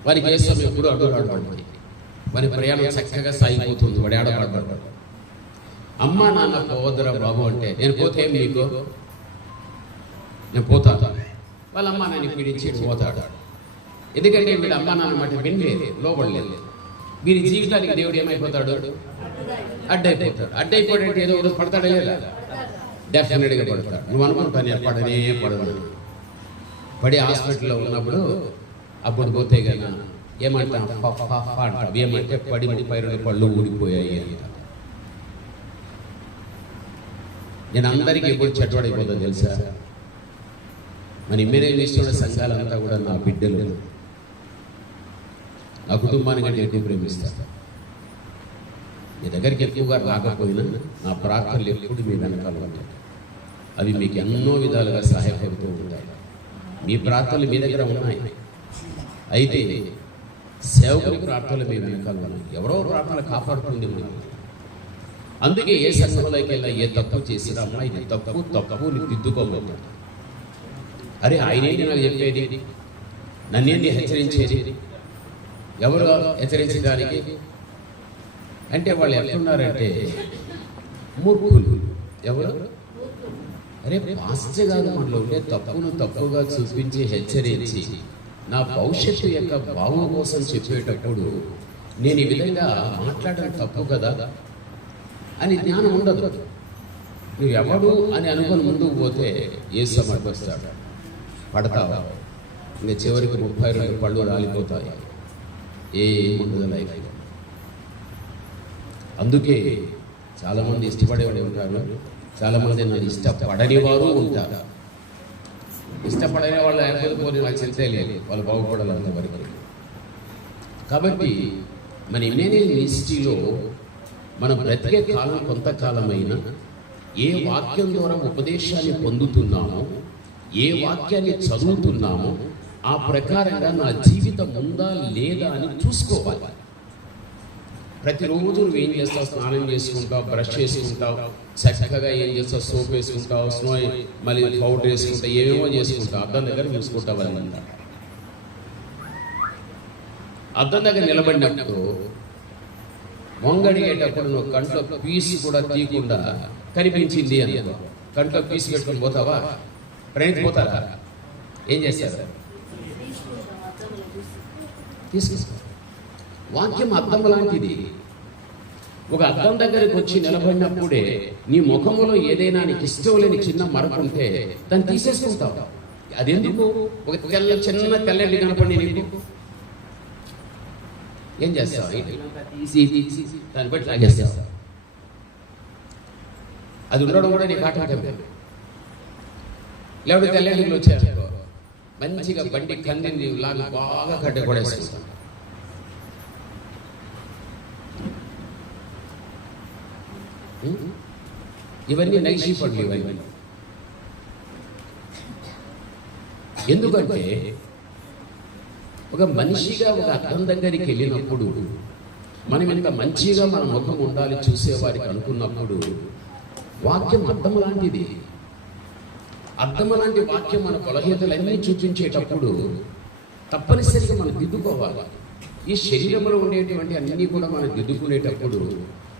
వారికి చేస్తాం ఎప్పుడు అడ్డుపడుతుంది, వారి ప్రయాణం చక్కగా సాగిపోతుంది, వాడు ఆడపడతాడు. అమ్మ నాన్న పోవద్దురా బాబు అంటే నేను పోతే ఏం మీకు? నేను పోతాను. వాళ్ళ అమ్మ నాన్న పీడించి పోతాడు. ఎందుకంటే వీడు అమ్మ నాన్న మాట వినలేదు, లోబడలేదు. వీరి జీవితానికి దేవుడు ఏమైపోతాడు? అడ్డైపోతాడు. అడ్డైపోయాడంటే ఏదో రోజు పడతాడే లేదా? డెఫినెట్గా పడతాడు. నువ్వు అనుకుంటాను పడనే పడదు. పడి హాస్పిటల్లో ఉన్నప్పుడు అప్పుడు పోతే కదా ఏమంటాం? అంటాం. ఏమంటే పడి పైన పళ్ళు ఊడిపోయాయి అంట. నేను అందరికీ ఎప్పుడు చెడ్డవాడైపోతుందో తెలుసా? మన ఇమ్మేనేం చేస్తున్న సంఘాలంతా కూడా నా బిడ్డలు, నా కుటుంబానికి అంటే ఎక్కువ ప్రేమిస్తారు. మీ దగ్గరికి ఎక్కువగా రాకపోయినా నా ప్రార్థనలు ఎప్పుడు మీ వెనకాల ఉంటాయి. అవి మీకు ఎన్నో విధాలుగా సహాయపడుతూ ఉంటాయి. మీ ప్రార్థనలు మీ దగ్గర ఉన్నాయి, అయితే సేవకుని ప్రార్థనలు మీ వెనకాల ఉన్నాయి. ఎవరో ప్రార్థనలు కాపాడుతుంది మనకి. అందుకే ఏ సంఘంలోకి వెళ్ళా ఏ తప్పు చేసినా అమ్మా ఇది తప్పు నీకు దిద్దుకోబోతుంది. అరే ఆయనేంటి నాకు చెప్పేది, నన్నేంటి హెచ్చరించేది? ఎవరు హెచ్చరించడానికి అంటే వాళ్ళు ఎట్లున్నారంటే మూర్ఖులు. ఎవరు? అరే పాస్టర్ గారు మనలో ఉండే తప్పును తప్పుగా చూపించి హెచ్చరించి నా భవిష్యత్తు యొక్క భావం కోసం చెప్పేటప్పుడు నేను ఈ విధంగా మాట్లాడడం తప్పు కదా అని జ్ఞానం ఉండదు. నువ్వు ఎవడు అని అనుకుని ముందుకు పోతే ఏ సమర్థ వస్తాడు? పడతావా? ఇంకా చివరికి 32 పళ్ళు రాలిపోతాయి. ఏముండదు లైఫ్. అందుకే చాలామంది ఇష్టపడేవాడు ఉంటారు, చాలామంది నన్ను ఇష్టపడని వారు ఉంటారు. ఇష్టపడని వాళ్ళు లేకపోతే నాకు తెలిసే లేదు, వాళ్ళు బాగుపడాలంత వరకు. కాబట్టి మన ఇమ్మేనియల్ మినిస్ట్రీలో మనం బ్రతికే కాలం కొంతకాలమైనా ఏ వాక్యం ద్వారా ఉపదేశాన్ని పొందుతున్నామో, ఏ వాక్యాన్ని చదువుతున్నామో ఆ ప్రకారంగా నా జీవితం ఉందా లేదా అని చూసుకోవాలి. ప్రతిరోజు నువ్వు ఏం చేస్తావు? స్నానం చేసుకుంటావు, బ్రష్ చేసుకుంటావు, చక్కగా ఏం చేస్తావు? సోప్ వేసుకుంటావు, స్నో మళ్ళీ పౌడర్ వేసుకుంటావు, ఏమేమో చేసుకుంటావు. అద్దం దగ్గర చూసుకుంటావు. అదంతా అద్దం దగ్గర నిలబడినప్పుడు వంగడిగేటప్పుడు నువ్వు కంట్లో పీసు కూడా తీయకుండా కనిపించింది అని కంట్లో పీసు పెట్టుకుని పోతావా? ప్రణీతి పోతారా? ఏం చేస్తారు? తీసుకు. వాక్యం అద్దం లాంటిది. ఒక అద్దం దగ్గరికి వచ్చి నిలబడినప్పుడే నీ ముఖములో ఏదైనా నీకు ఇష్టం లేని చిన్న మరక ఉంటే దాన్ని తీసేసుకుంటావు. అదెందుకు? ఒక చిన్న తెల్లటి కనపడి నీకు ఏం చేస్తావు? తీసి దాన్ని బట్టి లాగేస్తావు. అది ఉండడం కూడా నీకు ఆటంకం. లేకపోతే తెల్లడిలో వచ్చారు మంచిగా బండి కందింది లాగా బాగా కట్ట కొడేస్తావు. ఇవన్నీ నైషీ పనులు. ఇవన్నీ ఎందుకంటే ఒక మనిషిగా ఒక అద్దం దగ్గరికి వెళ్ళినప్పుడు మనం ఇంకా మంచిగా మన ముఖం ఉండాలి చూసేవారికి అనుకున్నప్పుడు వాక్యం అద్దం లాంటిది. అద్దం లాంటి వాక్యం మన బలహీనతలన్నీ చూపించేటప్పుడు తప్పనిసరిగా మనం దిద్దుకోవాలి. ఈ శరీరంలో ఉండేటువంటి అన్నీ కూడా మనం దిద్దుకునేటప్పుడు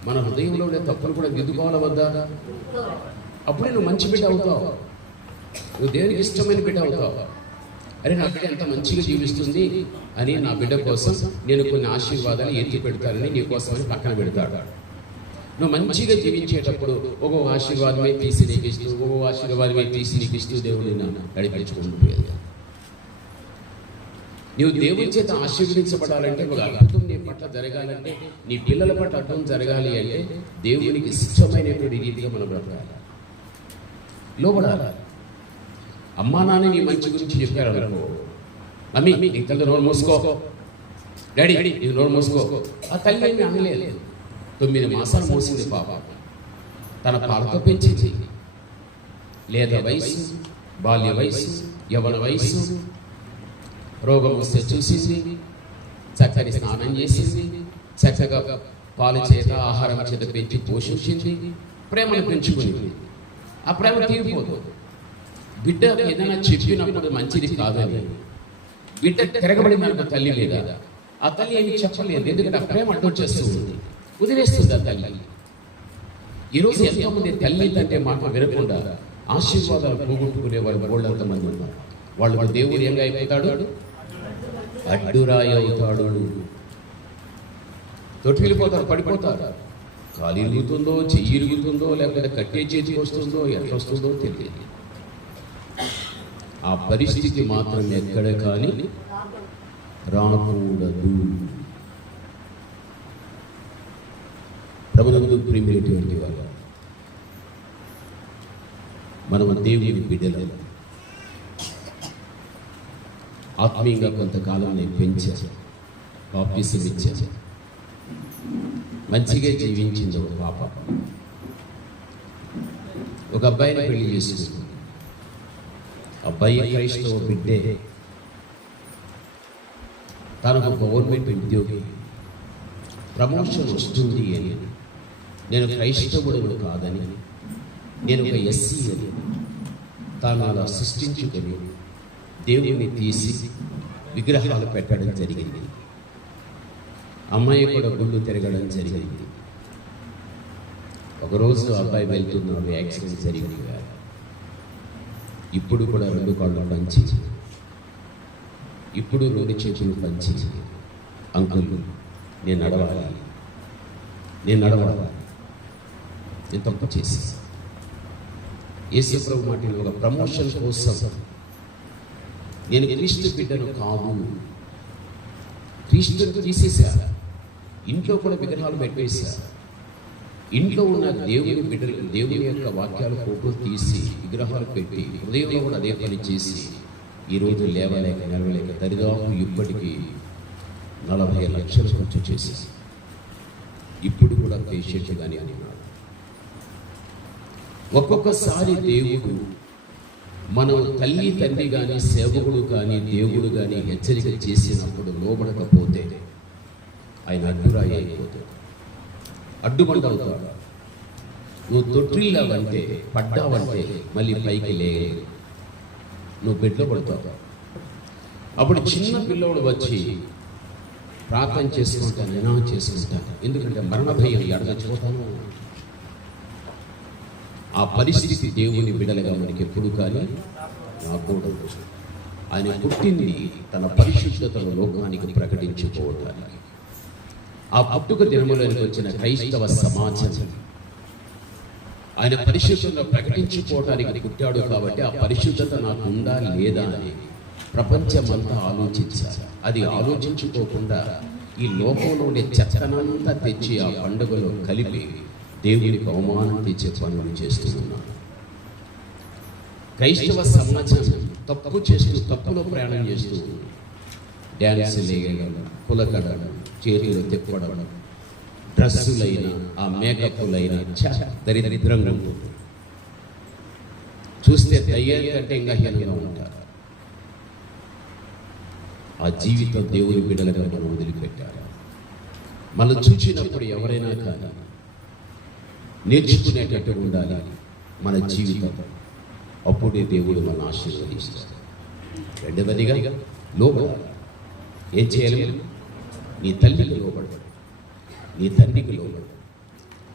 మన హృదయంలో ఉండే తప్పులు కూడా దిద్దుకోవాలి వద్దా? అప్పుడే నువ్వు మంచి బిడ్డ అవుతావు, నువ్వు దేవునికి ఇష్టమైన బిడ్డ అవుతావు. అరే నా బిడ్డ ఎంత మంచిగా జీవిస్తుంది అని నా బిడ్డ కోసం నేను కొన్ని ఆశీర్వాదాలు ఎత్తి పెడతానని నీ కోసమని పక్కన పెడతాడు. నువ్వు మంచిగా జీవించేటప్పుడు ఒక్కో ఆశీర్వాదమే తీసి నీకు ఇస్తూ, ఒక్కో ఆశీర్వాదమే తీసి నీకు ఇస్తూ దేవుడు నడిపించుకుంటూ పోయాడు. నీవు దేవుని చేత ఆశీర్వదించబడాలంటే ఒక అద్భుతం నీ పట్ల జరగాలంటే, నీ పిల్లల పట్ల అద్భుతం జరగాలి అంటే దేవునికి ఇష్టమైనటువంటి రీతిగా మనం బ్రతకాలి, లోబడాలి. అమ్మా నాన్న నీ మంచి గురించి చెప్పారు అనుకో, మమ్మీ నీ తల్లి నోరు మూసుకో, డాడీ నీ నోరు మూసుకో. ఆ తల్లి ఏమి అనలేదు. 9 మాసాలు మోసింది పాప, తన పాలతో పెంచింది. లేదా వయసు, బాల్య వయసు, యవ్వన వయసు, రోగం వస్తే చూసింది, చక్కని స్నానం చేసింది, చక్కగా పాలు చేత ఆహారం చేత పెంచి పోషించింది, ప్రేమను పెంచుకుంది. ఆ ప్రేమ తీరిపోదు. బిడ్డ ఏదైనా చెప్పినప్పుడు మంచిది కాదని బిడ్డ తిరగబడిన తల్లి లేదా, ఆ తల్లి ఏమి చెప్పలేదు. ఎందుకంటే ఆ ప్రేమ అడ్డు చేస్తుంది, వదిలేస్తుంది ఆ తల్లి. ఈరోజు ఎంతోమంది తల్లి తండ్రి మాట వినకుండా ఆశీర్వాదాలు పోగొట్టుకునే వాళ్ళు బోళ్ళంత మంది ఉన్నారు. వాళ్ళు దేవుడు ఏం అయిపోతాడు, అడ్డురాయి అవుతాడు. తొట్టిల్లిపోతారు, పడిపోతారు. కాలు ఇరుగుతుందో, చెయ్యి ఇరుగుతుందో, లేకపోతే కట్టే చేతికి వస్తుందో, ఎట్లా వస్తుందో తెలియదు. ఆ పరిస్థితి మాత్రం ఎక్కడ కానీ రాకూడదు. ప్రభునందు ప్రియమైనటువంటి వారు, మనం దేవుని బిడ్డలు. ఆత్మీయంగా కొంతకాలం నేను పెంచాను, బాప్టిజం ఇచ్చాను, మంచిగా జీవించింది ఒక పాప. ఒక అబ్బాయిని పెళ్లి చేసుకుంది. అబ్బాయి క్రైస్తవ బిడ్డే, తనకు గవర్నమెంట్ ఉద్యోగి, ప్రమోషన్ వస్తుంది అని, నేను క్రైస్తవుడు కాదని, నేను ఒక ఎస్సీ అని తాను అలా సృష్టించుకొని దేవుని తీసి విగ్రహాలు పెట్టడం జరిగింది. అమ్మాయి కూడా గుళ్ళు తిరగడం జరిగింది. ఒకరోజు అబ్బాయి వెళ్తున్నాడు, యాక్సిడెంట్ జరిగింది. ఇప్పుడు కూడా 2 కాళ్ళు పంచి, ఇప్పుడు 2 చేతులు పంచి, అంకుల్ నేను నడవాలి, నేను తప్పు చేసి యేసు ప్రభు మాట ఒక ప్రమోషన్ కోసం నేను క్రీస్తు బిడ్డను కాదు, క్రీస్తును తీసేశాను. ఇంట్లో కూడా విగ్రహాలు పెట్టేశారు. ఇంట్లో ఉన్న దేవుని బిడ్డలు, దేవుని యొక్క వాక్యాలు ఫోటోలు తీసి విగ్రహాలు పెట్టి హృదయంలో కూడా అదే పని చేసి ఈరోజు లేవలేక నిలవలేక దరిదాపు ఇప్పటికీ 40 లక్షలు ఖర్చు చేసి ఇప్పుడు కూడా పేషెంట్గానే అన్నాడు. ఒక్కొక్కసారి దేవుడు మనం తల్లి తండ్రి కానీ, సేవకుడు కానీ, దేవుడు కానీ హెచ్చరిక చేసినప్పుడు లోబడకపోతే ఆయన అడ్డురాయి అయిపోతాడు, అడ్డుబండ అవుతాడు. నువ్వు తొట్టిల్లావంటే, పడ్డావంటే మళ్ళీ పైకి లేదు, నువ్వు బెడ్లో పడతావు. అప్పుడు చిన్న పిల్లోడు వచ్చి ప్రార్థన చేసుకుంటాను, ఎలా చేసుకుంటాను, ఎందుకంటే మరణ భయం, ఎడదచ్చిపోతాను. ఆ పరిస్థితి దేవుని బిడలుగా మనకి ఎప్పుడు కానీ రాకూడదు. ఆయన పుట్టింది తన పరిశుద్ధతను లోకానికి ప్రకటించుకోవడానికి. ఆ పుట్టుక దినములోనికి వచ్చిన క్రైస్తవ సమాజం ఆయన పరిశుద్ధంగా ప్రకటించుకోవడానికి పుట్టాడు కాబట్టి ఆ పరిశుద్ధత నాకు ఉందా లేదా అని ప్రపంచమంతా ఆలోచించారు. అది ఆలోచించుకోకుండా ఈ లోకంలో ఉండే చెత్తనంతా తెచ్చి ఆ పండుగలో కలిపి దేవునికి అవమానం తెచ్చే పనులు చేస్తున్నాడు. క్రైస్తవ సమాజం తప్పు చేస్తూ, తప్పులో ప్రయాణం చేస్తూ డ్యాన్స్ వేయడం, పులకడం, చేతులు తిప్పడం, డ్రెస్సులైన ఆ మేకప్లైన దరిద్రంగా ఉంటుంది. చూస్తే దయ్యాల కంటే ఇంకా హీనంగా ఉంటారు. ఆ జీవితం దేవుని బిడ్డలుగా మనం వదిలిపెట్టారు. మనం చూసినప్పుడు ఎవరైనా కానీ నేర్చుకునేటట్టు ఉండాలి మన జీవితం. అప్పుడే దేవుడు మన ఆశీర్వదిస్తాడు. రెండవదిగా లోబడాలి. ఏం చేయాలి? నీ తల్లికి లోబడు, నీ తండ్రికి లోబడు,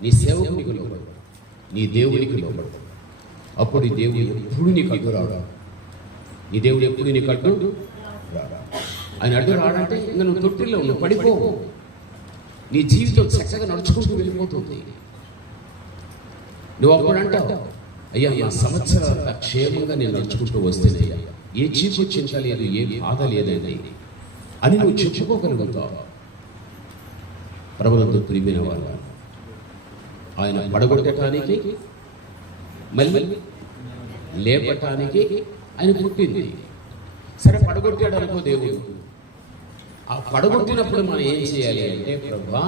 నీ సేవకునికి లోబడు, నీ దేవునికి లోబడు. అప్పుడు ఈ దేవుడు ఎప్పుడు నీకు అడ్డు రాడు. నీ దేవుడు ఎప్పుడు నీకు అడ్డు రాడు. ఆయన అడ్డు రాడంటే ఇంకా నువ్వు తొట్టిల్లో నువ్వు పడిపో. నీ జీవితం చక్కగా నడుచుకుంటూ వెళ్ళిపోతుంది. నువ్వు అప్పుడు అంటావు, అయ్యా నా సంవత్సరాల క్షేమంగా నేను నడుచుకుంటూ వస్తేనయ్యా, ఏ చీపు చింత లేదు, ఏ బాధ లేదండి. అని నువ్వు చెప్పుకోగలుగుతావు. ప్రభునందు ప్రియమైన వాళ్ళ, ఆయన పడగొట్టడానికి మళ్ళీ లేపటానికి ఆయన పుట్టింది. సరే, పడగొట్టాడు అనుకో దేవుడు. ఆ పడగొట్టినప్పుడు మనం ఏం చేయాలి అంటే, ప్రభువా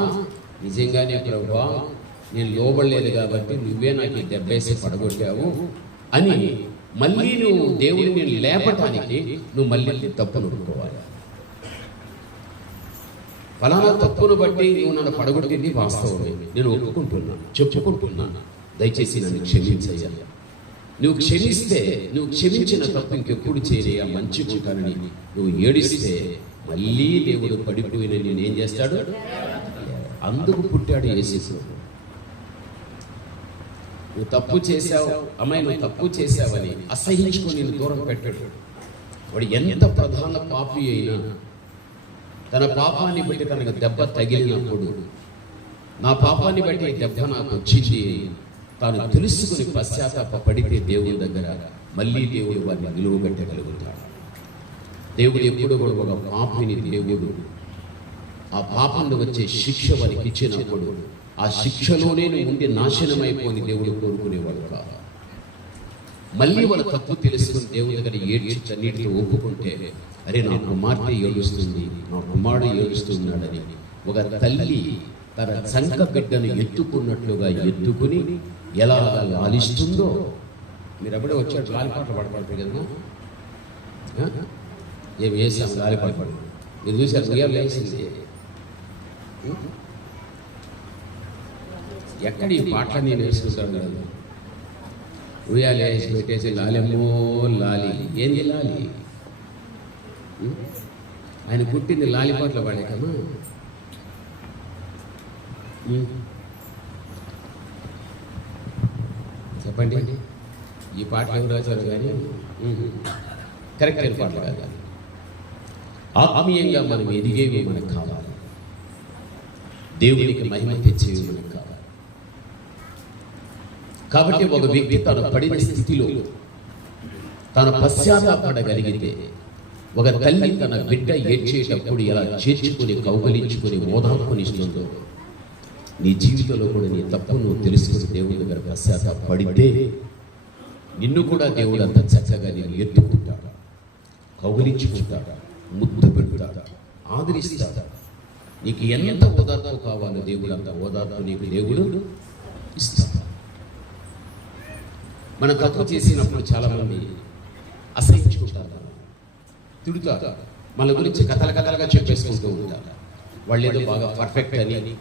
నిజంగానే ప్రభువా నేను లోబడలేదు కాబట్టి నువ్వే నాకు ఈ దెబ్బేసి పడగొట్టావు అని మళ్ళీ నువ్వు దేవుడిని లేపటానికి నువ్వు మళ్ళీ తప్పును ఒప్పుకోవాలి. ఫలానా తప్పును బట్టి నువ్వు నన్ను పడగొట్టింది వాస్తవమే, నేను ఒప్పుకుంటున్నాను, చెప్పుకుంటున్నాను, దయచేసి నన్ను క్షమించయ్యా. నువ్వు క్షమిస్తే, నువ్వు క్షమించిన తప్పు ఇంకెప్పుడు చేయలేయా, మంచిగుంటానని నువ్వు ఏడిస్తే మళ్ళీ దేవుడు పడిపోయిన నేను ఏం చేస్తాడు? అందుకు పుట్టాడు యేసు. నువ్వు తప్పు చేశావు అమ్మాయి, నువ్వు తప్పు చేశావని అసహించుకొని నేను దూరం పెట్టాడు. వాడు ఎంత ప్రధాన పాపి అయినా తన పాపాన్ని బట్టి తనకు దెబ్బ తగిలినప్పుడు, నా పాపాన్ని బట్టి దెబ్బ నాకు వచ్చింది తాను తెలుసుకుని పశ్చాత్తాప పడితే దేవుడి దగ్గర మళ్ళీ దేవుడు వారిని నిలువబెట్టగలుగుతాడు. దేవుడు ఎప్పుడు కూడా ఒక పాపిని దేవుడు ఆ పాపంలో వచ్చే శిక్ష వారికి ఇచ్చినప్పుడు ఆ శిక్షలోనే ఉండి నాశనమైపోని దేవుడు కోరుకునేవాడు కాదు. మళ్ళీ వాళ్ళ తప్పు తెలుసుకుని దేవుడి దగ్గర ఏడ్చి చన్నీటితో ఒప్పుకుంటే, అరే నా కుమార్తె ఏడుస్తుంది, నా కుమారుడు ఏడుస్తున్నాడని ఒక తల్లి తన చంక బిడ్డను ఎత్తుకున్నట్లుగా ఎత్తుకుని ఎలా లాలిస్తుందో, మీరు ఎప్పుడే వచ్చాడు లాలిపాటలు పడపడతారు కదా, ఏం వేసాం లాలిపాట పడు, మీరు చూసారు ఉయ్యాలు వేసింది. ఎక్కడ ఈ పాటలు నేను వేసుకుంటాను కదా, ఉయ్యాలు వేసి పెట్టేసి లాలెమ్మో లాలి, ఏంది లాలి? ఆయన పుట్టింది లాలిపాటలు పడేకమ్మా. చెప్పండి, ఈ పాటలు ఎవరు రాశారు? కానీ కరెక్ట్ అయిన పాటలు కాదు. ఆత్మీయంగా మనం ఎదిగేవి మనకు కావాలి, దేవునికి మహిమ తెచ్చేవి మనకు కావాలి. కాబట్టి ఒక వ్యక్తి తను పడిన స్థితిలో తను పశ్చాత్తాపడగలిగితే, ఒక తల్లి తన బిడ్డ ఏడ్చేటప్పుడు ఎలా చేర్చుకుని కౌగలించుకుని ఓదార్పునిస్తుందో, నీ జీవితంలో కూడా నీ తప్పు నువ్వు తెలుసుకుని దేవుడి దగ్గర పశ్చాత్తాపడితే నిన్ను కూడా దేవుడు అంత చక్కగా నేను ఎత్తుకుంటాడు, కౌగలించుకుంటాడు, ముద్దు పెడతాడు, ఆదరిస్తాడు. నీకు ఎంత ఓదార్పు కావాలో దేవుడు అంత ఓదార్పు నీకు దేవుడు ఇస్తాడు. మనం తప్పు చేసినప్పుడు చాలామంది అసహించుకుంటారు, తిడుతారు, మన గురించి కథలుగా చెప్పేసుకుంటూ ఉంటారు. వాళ్ళు ఏదో బాగా పర్ఫెక్ట్ అని,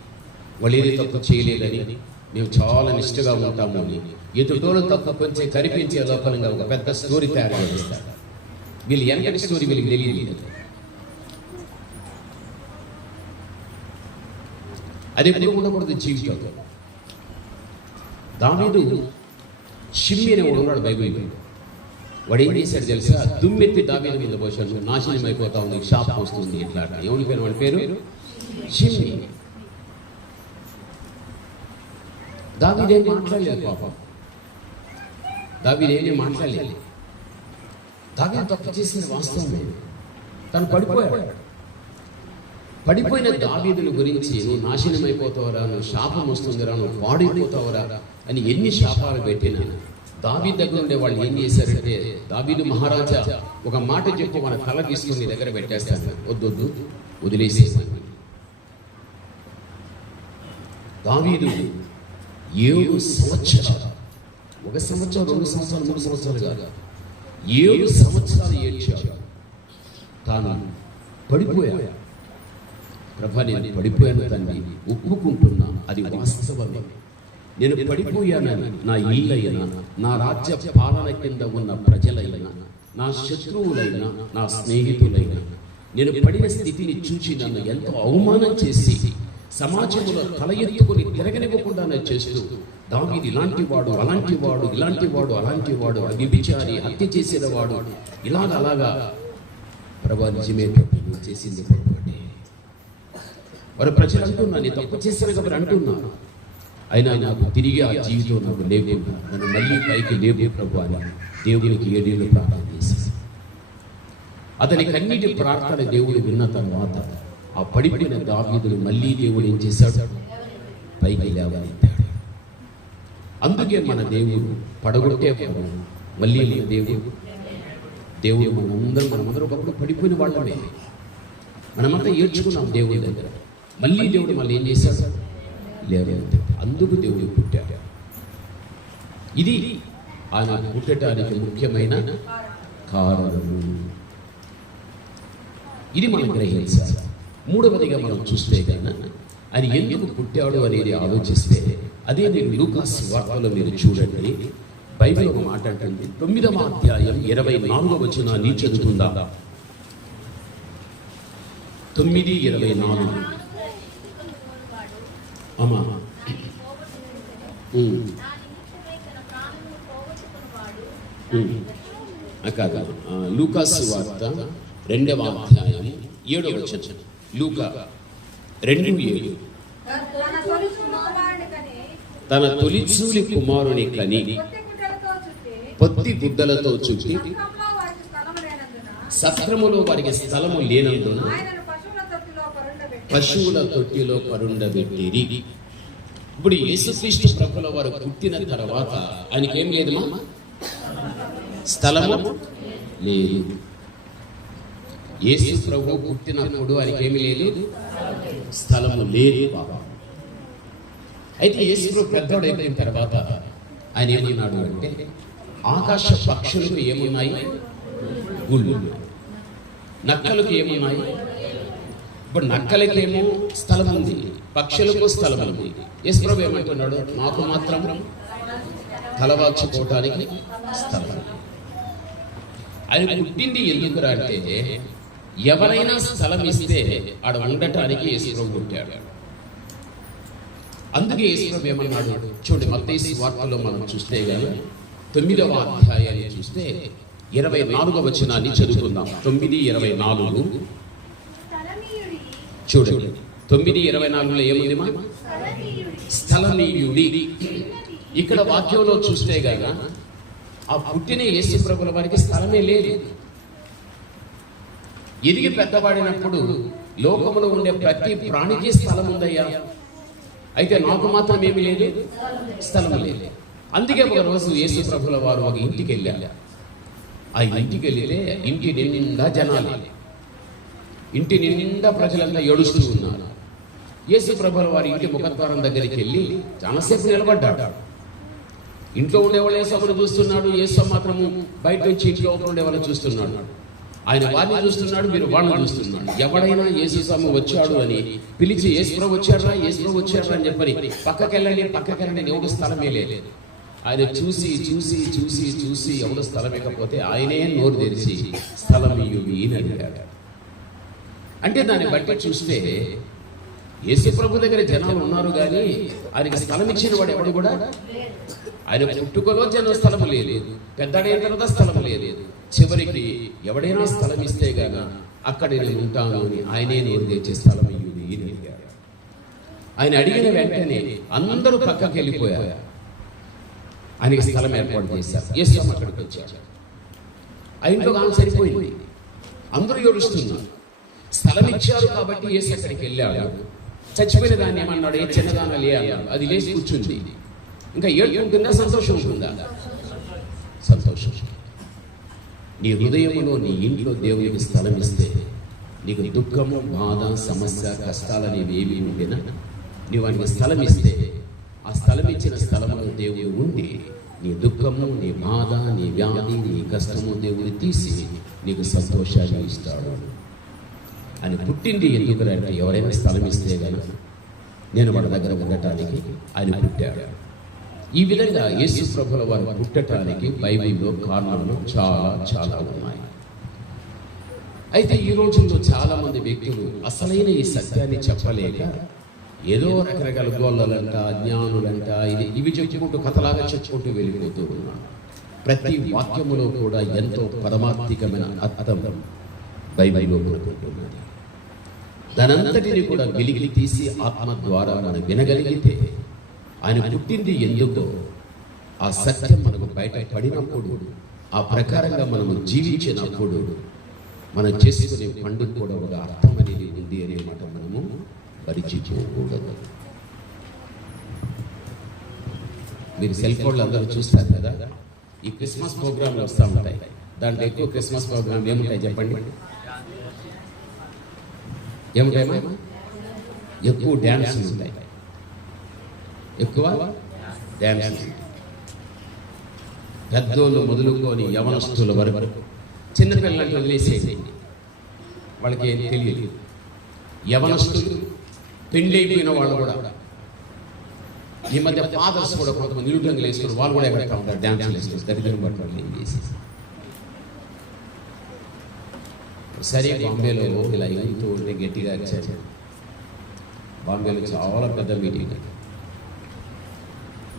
వాళ్ళు ఏదో తప్పు చేయలేదని, మేము చాలా నిష్ఠగా ఉంటాము అని ఎదుటోళ్ళు తప్పు కొంచెం కనిపించే లోపలంగా ఒక పెద్ద స్టోరీ తయారు చేస్తారు. వీళ్ళు ఎంతటి స్టోరీ వీళ్ళకి తెలియదు. అది ఎప్పుడు ఉండకూడదు జీవితంలో. దావీదు షిమ్మి అనే వాడు ఉన్నాడు బైబిల్లో. వాడు ఏం చేశాడు తెలుసా? దుమ్మెత్తి దావీదు మీద పోశాడు, నాశనం అయిపోతా ఉంది, శాపం వస్తుంది, ఇట్లా. ఎవరి పేరు? వాడి పేరు షిమ్మి. దావీదేం మాట్లాడలేదు పాపం, దావీదేమీ మాట్లాడలేదు. దావీదు తప్పు చేసిన వాస్తవమే, తను పడిపోయాడు. పడిపోయిన దావీదుల గురించి నువ్వు నాశనం అయిపోతావరా, నువ్వు శాపం వస్తుందిరా, నువ్వు పాడైపోతావరా అని ఎన్ని శాపాలు పెట్టినా దావీదు దగ్గర ఉండే వాళ్ళు ఏం చేశారంటే, దావీదు మహారాజా ఒక మాట చెప్పి మన తల తీసుకుని దగ్గర పెట్టేస్తాను, వద్దొద్దు వదిలేసేసాను. దావీదు 7 సంవత్సరాలు, 1 సంవత్సరం 2 సంవత్సరాలు 3 సంవత్సరాలు కాదు, 7 సంవత్సరాలు ఏడ్చాడు. తాను పడిపోయాడు. ప్రభా నేను పడిపోయాను తండ్రి, ఒప్పుకుంటున్నా, అది వాస్తవమే. నేను పడిపోయానని నా ఇల్లైనా, నా రాజ్య పాలన కింద ఉన్న ప్రజలైనా, నా శత్రువులైనా, నా స్నేహితులైనా నేను పడిన స్థితిని చూచి నన్ను ఎంతో అవమానం చేసి సమాజంలో తల ఎత్తుకొని తిరగనివ్వకుండా చేస్తూ, దావీదు ఇలాంటి వాడు, అలాంటి వాడు, ఇలాంటి వాడు, అలాంటి వాడు, వ్యభిచారి, హత్య చేసిన వాడు, అలాగా. ప్రభా నిజమే, తప్పు చేసింది పొరపాటే. వారు ప్రజలు అంటున్నా, నీ తప్పు చేశారు కాబట్టి అంటున్నా, అయినా నాకు తిరిగి ఆ జీవితం నాకు లేకుండా నన్ను మళ్ళీ పైకి లేవు ప్రభు అని దేవునికి 7 ఏళ్ళు ప్రార్థన చేశాను. అతని కన్నీటి ప్రార్థన దేవుడు విన్న తర్వాత ఆ పడిపోయిన దావీదును మళ్ళీ దేవుడు ఏం చేశాడు? పైకి లేవనెత్తాడు. అందుకే మన దేవుడు పడగొట్టే మళ్ళీ దేవుడు మనమందరం ఒకప్పుడు పడిపోయిన వాళ్ళమే. మనమంతా ఏడ్చుకున్నాం దేవుడి దగ్గర. మళ్ళీ దేవుడు మళ్ళీ ఏం చేశాడు? లేవనెత్తాడు. అందుకు దేవుడు పుట్టాడు. ఇది ఆయన పుట్టడానికి ముఖ్యమైన కారణము. ఇది మనం గ్రహించాలి. మూడవదిగా మనం చూస్తే కన్నా ఆయన ఎందుకు పుట్టాడు అనేది ఆలోచిస్తే అదే నేను లూకాసు వార్తలో మీరు చూడండి. బైబిల్ ఒక మాట అంటుంది. 9వ అధ్యాయం 24వ వచనాన్ని చదువుకుందాం. 9:24. అమ్మా కాదు, లూకాసు వార్త 2వ అధ్యాయం 7వ వచనం. లూకా 2:7. తన తొలిచూలి కుమారుని కని పొత్తి గుడ్డలతో చుట్టి సత్రములో వారికి స్థలము లేనందున పశువుల తొట్టిలో పరుండబెట్టిరి. ఇప్పుడు యేసుక్రీస్తు ప్రభుల వారు పుట్టిన తర్వాత ఆయనకేం లేదమ్మా? స్థలము లేదు. యేసు ప్రభు పుట్టినప్పుడు ఆయనకేమీ లేదు, స్థలము లేదు బాబా. అయితే యేసు ప్రభు పెద్దోడైపోయిన తర్వాత ఆయన ఏమన్నాడు అంటే, ఆకాశ పక్షులకు ఏమున్నాయి? గుళ్ళు. నక్కలకు ఏమున్నాయి? ఇప్పుడు నక్కలకేమో స్థలం ఉంది, పక్షులకు స్థలం ఉంది. యేసు ప్రభు ఏమంటున్నాడు? మాకు మాత్రం తలవాల్చుకోవటానికి స్థలం. ఆయన పుట్టింది ఎందుకురా అంటే, ఎవరైనా స్థలం ఇస్తే ఆడ ఉండటానికి యేసు ప్రభు పుట్టాడు. అందుకే యేసు ప్రభు ఏమన్నాడు చూడండి. మత్తయి వార్తలో మనం చూస్తే కానీ 9వ అధ్యాయాన్ని చూస్తే 24వ వచనాన్ని చదువుకుందాం. 9:24 చూడండి. 9:24లో ఏముందిమా? స్థలనీయుడి. ఇక్కడ వాక్యంలో చూస్తే గాన ఆ పుట్టిన యేసు ప్రభుల వారికి స్థలమే లేదు. ఎదిగి పెద్దవాడినప్పుడు లోకములో ఉండే ప్రతి ప్రాణికి స్థలం ఉందయ్యా, అయితే నాకు మాత్రం ఏమీ లేదు, స్థలం లేదు. అందుకే ఒక రోజు యేసు ప్రభుల వారు ఒక ఇంటికి వెళ్ళారు. ఆ ఇంటికి వెళ్తే ఇంటి నిండా జనాలు, ఇంటి నిండా ప్రజలంతా ఏడుస్తూ ఉన్నారు. యేసు ప్రభుల వారి ఇంటి ముఖద్వారం దగ్గరికి వెళ్ళి చాలాసేపు నిలబడ్డాడు. ఇంట్లో ఉండేవాళ్ళు యేసమ్మను చూస్తున్నాడు, యేసు మాత్రము బయట నుంచి ఇంట్లో ఉండేవాళ్ళు చూస్తున్నాడు. ఆయన వారిని చూస్తున్నాడు, మీరు వాళ్ళని చూస్తున్నాడు. ఎవడైనా యేసుస్వామి వచ్చాడు అని పిలిచి యేసు ప్రభు వచ్చాడా, యేసు ప్రభు వచ్చాడా అని చెప్పని పక్కకెళ్ళండి ఎవడు స్థలమే లేదు. ఆయన చూసి చూసి చూసి చూసి ఎవడు స్థలం ఇవ్వకపోతే ఆయనే నోరు తెరిచి స్థలం ఇయ్యుడి అని అడిగాడు. అంటే దాన్ని బట్టి చూస్తే యేసు ప్రభు దగ్గర జనాలు ఉన్నారు కానీ ఆయనకి స్థలం ఇచ్చిన వాడు ఎవడు కూడా, ఆయన పుట్టుకలో జనం స్థలం లేదు, పెద్దడైన తర్వాత స్థలం లేదు. చివరికి ఎవడైనా స్థలం ఇస్తే గాన అక్కడ నేను ఉంటాను అని ఆయనే నోరు తెరిచి స్థలం ఇయ్యుడి అని అడిగాడు. ఆయన అడిగిన వెంటనే అందరూ పక్కకి వెళ్ళిపోయారు. ఆయనకి స్థలం ఏర్పాటు చేశారు. యేసు అక్కడికి వచ్చాడు. ఆ ఇంట్లో కాలం సరిపోయింది, అందరూ ఏడుస్తున్నారు. స్థలం ఇచ్చారు కాబట్టి యేసు అక్కడికి వెళ్ళాడు. చచ్చిపోయిన దాన్ని ఏమన్నాడు? ఏ చిన్నదాన లే అన్నాడు. అది లేచి కూర్చుంది. ఇంకా ఏడుపు ఉంటుందా, సంతోషం ఉంటుందా? సంతోషం. నీ హృదయంలో నీ ఇంట్లో దేవునికి స్థలం ఇస్తే నీకు దుఃఖము, బాధ, సమస్య, కష్టాలనేవి ఏవి ఉండినా నీవు వానికి స్థలం ఇస్తే ఆ స్థలం ఇచ్చిన స్థలంలో దేవుడు ఉండి నీ దుఃఖము, నీ బాధ, నీ వ్యాధి, నీ కష్టము దేవుడు తీసి నీకు సంతోషాన్ని ఇస్తాడు. అని పుట్టింది ఎందుకంటే ఎవరైనా స్థలం ఇస్తే కనుక నేను వాళ్ళ దగ్గర ఉండటానికి ఆయన పుట్టాడు. ఈ విధంగా యేసు ప్రభుల వారు పుట్టడానికి బైబిల్లో కారణాలు చాలా చాలా ఉన్నాయి. అయితే ఈ రోజుల్లో చాలా మంది వ్యక్తులు అసలైన ఈ సత్యాన్ని చెప్పలేక ఏదో రకరకాల గోళ్ళలంట, అజ్ఞానులంట, ఇవి చెప్పుకుంటూ కథలాగా చెప్పుకుంటూ వెళ్ళిపోతూ ఉన్నారు. ప్రతి వాక్యములో కూడా ఎంతో పరమార్థికమైన అర్థం బైబిల్లో మనకుంటున్నది. దానంతటిని కూడా వెలిగి తీసి ఆత్మ ద్వారా మనం వినగలిగితే ఆయన పుట్టింది ఎందుకో ఆ సత్యం మనకు బయట పడినప్పుడు, ఆ ప్రకారంగా మనము జీవించినప్పుడు మనం చేసుకునే పండుగ కూడా ఒక అర్థం అనేది ఉంది అనే మాట మనము పరిచయించకూడదు. మీరు సెల్ ఫోన్లు అందరూ చూస్తారు కదా, ఈ క్రిస్మస్ ప్రోగ్రాంలు వస్తూ ఉంటాయి. దాంట్లో ఎక్కువ క్రిస్మస్ ప్రోగ్రాం ఏముంటాయి చెప్పండి? ఏముంటాయమ్మా? ఎక్కువ డ్యాన్సులు ఉంటాయి, ఎక్కువ డ్యాన్సులు. పెద్దోళ్ళు మొదలుకొని యవనస్తుల వరకు చిన్నపిల్లలను వదిలేసేయండి, వాళ్ళకి ఏం తెలియదు. యవనస్తులు, పెళ్ళైపోయిన వాళ్ళు కూడా, ఈ మధ్య ఫాదర్స్ కూడా కొంతమంది నిలుటంగులు వేసుకుని వాళ్ళు కూడా ఎక్కడ ఉంటారు, డ్యాన్సులు వేసుకుని దరిద్రం పట్టు ఏం చేసి. సరే బాంబేలో ఇలా ఎగుతూ ఉంటే గట్టిగా వచ్చారు. బాంబేలో చాలా పెద్ద మీటింగ్.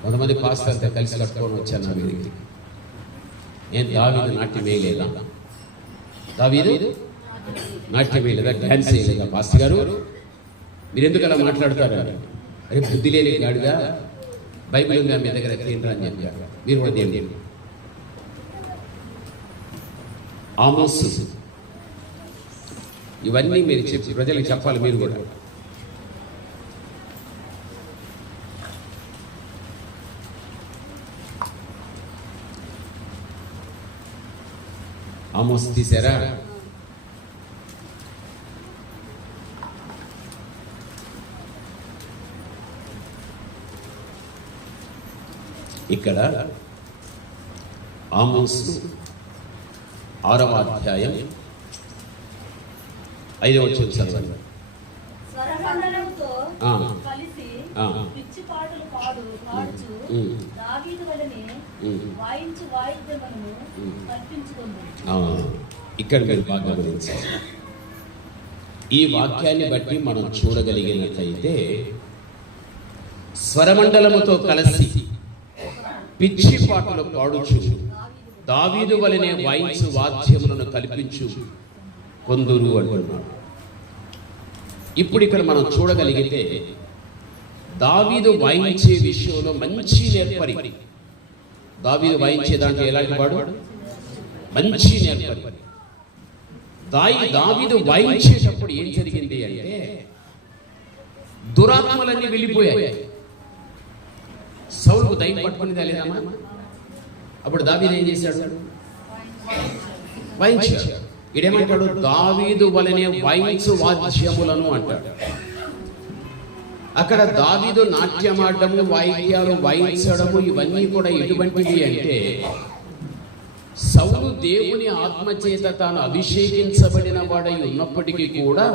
కొంతమంది పాస్టర్తో కలిసి కట్టుకొని వచ్చాను నా వీరికి. ఏం దావీదు నాట్యం వేయలేదా? దావీదు నాట్యం వేయలేదా? డ్యాన్స్ వేయలేదా? పాస్టర్ గారు మీరు ఎందుకు అలా మాట్లాడతారు? అరే బుద్ధి లేని గాడుగా, బైబిల్ ఉందా మీ దగ్గర తినరా అని చెప్పారు. మీరు కూడా దేని ఆమోసు ఇవన్నీ మీరు చెప్పి ప్రజలకు చెప్పాలి. మీరు కూడా ఆమోస్ తీసారా? ఇక్కడ ఆమోసు 6వ అధ్యాయం 5వ వచనం చదవండి. స్వరమండలంతో కలిసి పిచ్చి పాటలు పాడుచు దావీదు వలెనే వాయించు వాయిద్యములను కల్పించుకుంది. ఇక్కడ మీరు బాగా గమనించాలి. ఈ వాక్యాన్ని బట్టి మనం చూడగలిగినట్లయితే స్వరమండలముతో కలిసి పిచ్చి పాటలు పాడుచు దావీదు వలెనే వాయించు వాద్యములను కల్పించు కొందరు అంటున్నాడు. ఇప్పుడు ఇక్కడ మనం చూడగలిగితే దావీదు వాయించే విషయంలో మంచి నేర్పరి. దావీదు వాయించే దాంట్లో ఎలాంటి వాడు? మంచి నేర్పరి. దావీదు వాయించేటప్పుడు ఏం జరిగింది అంటే దురాత్మలన్నీ వెళ్ళిపోయాయి. సౌలుకు దయ్యం పట్టుకుని తెలియదమ్మా. అప్పుడు దావీదు ఏం చేశాడు? వాయించాడు. ఇడేమంటాడు? దావీదు వలనే వాయించు వాద్యములను అంటాడు. అక్కడ దావీదు నాట్యమాడము, వాయిద్యాలు వాయించడము ఇవన్నీ కూడా ఎటువంటివి అంటే సౌలు దేవుని ఆత్మచేత తాను అభిషేకించబడిన వాడై ఉన్నప్పటికీ కూడా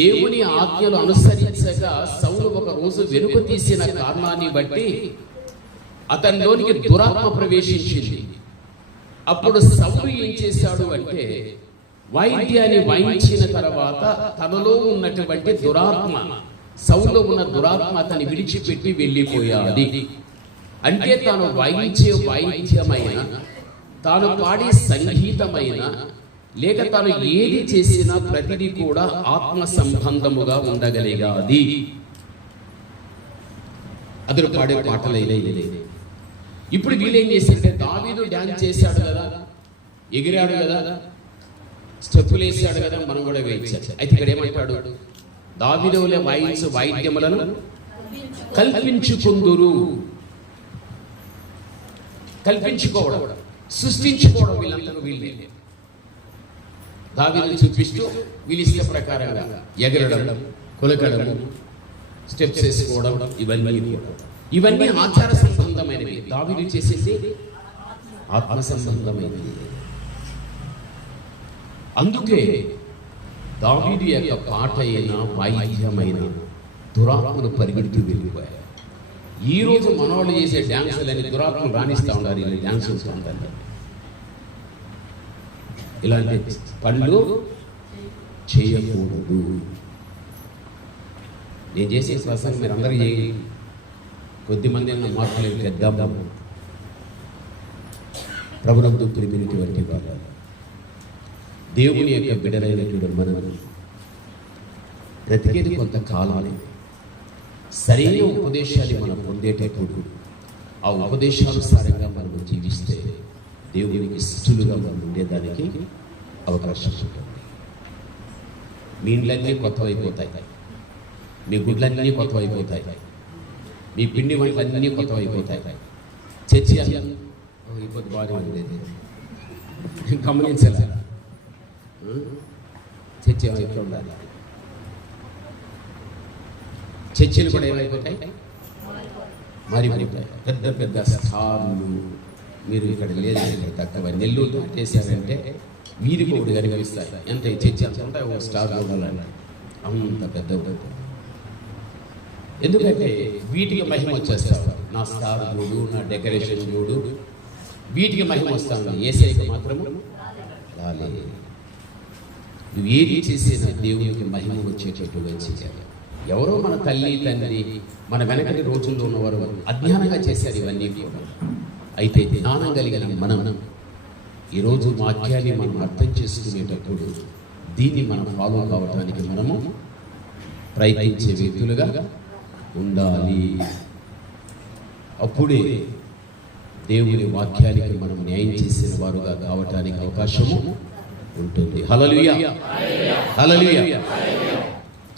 దేవుని ఆజ్ఞలు అనుసరించగా సౌలు ఒక రోజు వెనుక తీసిన కారణాన్ని బట్టి అతనిలోనికి దురాత్మ ప్రవేశించింది. అప్పుడు సౌలు ఏం చేశాడు అంటే వాయిద్యాన్ని వాయించిన తర్వాత తనలో ఉన్నటువంటి దురాత్మ, సౌలులో ఉన్న దురాత్మ అతన్ని విడిచిపెట్టి వెళ్ళిపోయాది. అంటే తాను వాయించే వాయిద్యమైన, తాను పాడే సంగీతమైన, లేక తాను ఏది చేసినా ప్రతిదీ కూడా ఆత్మ సంబంధముగా ఉండగలిగాది. అతను పాడే పాటలైనా. ఇప్పుడు వీళ్ళేం చేశారంటే దావీదు డ్యాన్స్ చేశాడు కదా, ఎగిరాడు కదా, స్టెప్పులు వేసాడు కదా, మనం కూడా వేయించాలి. అయితే ఇక్కడ ఏమంటాడు? దావీదులే వాయించు వాయిద్యములను కల్పించుకుందురు. కల్పించుకోవడం, సృష్టించుకోవడం వీళ్ళందరూ వీళ్ళే. దావీదుని చూపిస్తూ వీళ్ళ ఇష్ట ప్రకారంగా ఎగరడం, కొలకడం, స్టెప్స్ వేసుకోవడం ఇవన్నీ ఆచార సంబంధమైనవి. దావీదు చేసేది ఆత్మ సంబంధమైనది. అందుకే దావీదు యొక్క పాట అయినా వాయిద్యమైన దురాత్మను పరిగెడుతూ వెళ్ళిపోయాయి. ఈ రోజు మనవాళ్ళు చేసే డ్యాన్సులని దురాత్మలు రాణిస్తూ ఉండాలి. ఇలా డ్యాన్స్ చేస్తూ ఉండాలి. ఇలాంటి పనులు చేయకూడదు. నేను చేసే ప్రసంగం మీరు అందరూ చేయండి. కొద్దిమంది మార్పులు తెద్దాం. ప్రభునందు ప్రియమైనటువంటి వారు, దేవుని యొక్క బిడ్డలైనటువంటి మనం బ్రతికేది కొంతకాలమే. సరైన ఉపదేశాన్ని మనం పొందేటప్పుడు ఆ ఉపదేశానుసారంగా మనం జీవిస్తే దేవునికి ఇష్టలుగా మనం ఉండేదానికి అవకాశం ఉంటుంది. మీ ఇండ్లన్నీ కొత్తవైపోతాయి, మీ గుడ్లన్నీ కొత్తవైపోతాయి, మీ పిండి వంటలన్నీ కొత్తవైపోతాయి. చర్చి ఇప్పుడు బాగా ఉండేది గమనించాలి. చర్చి ఏమైతే ఉండాలి, చర్చిలు కూడా ఏమైపోతాయి, మారిపోతాయి. పెద్ద పెద్ద స్టార్లు మీరు ఇక్కడ లేదు, ఇక్కడ తక్కువ. నెల్లూరు దాటేశారంటే వీరికి ఒకటి కనిపిస్తాయి. ఎంత చర్చి అంత ఉంటాయి, ఒక స్టార్ ఉండాలని అంత పెద్ద. ఎందుకంటే వీటికి మహిమ వచ్చేస్తావు. నా స్టార్ చూడు, నా డెకరేషన్ చూడు, వీటికి మహిమ వస్తాను. యేసయ్యకి మాత్రము రాలే. నువ్వు ఏది చేసినా దేవునికి మహిమ వచ్చేటట్టుగా చేయాలి. ఎవరో మన తల్లి తండ్రి మన వెనకటి రోజుల్లో ఉన్నవారు అజ్ఞానంగా చేశారు ఇవన్నీ కూడా. అయితే జ్ఞానం కలిగిన మనం ఈరోజు వాక్యాన్ని మనం అర్థం చేసుకునేటప్పుడు దీన్ని మనం ఫాలో కావడానికి మనము ప్రయత్నించే వ్యక్తులుగా ఉండాలి. అప్పుడే దేవుని వాక్యానికి మనం న్యాయం చేసిన వారుగా కావటానికి అవకాశము ఉంటుంది. హల్లెలూయా, హల్లెలూయా.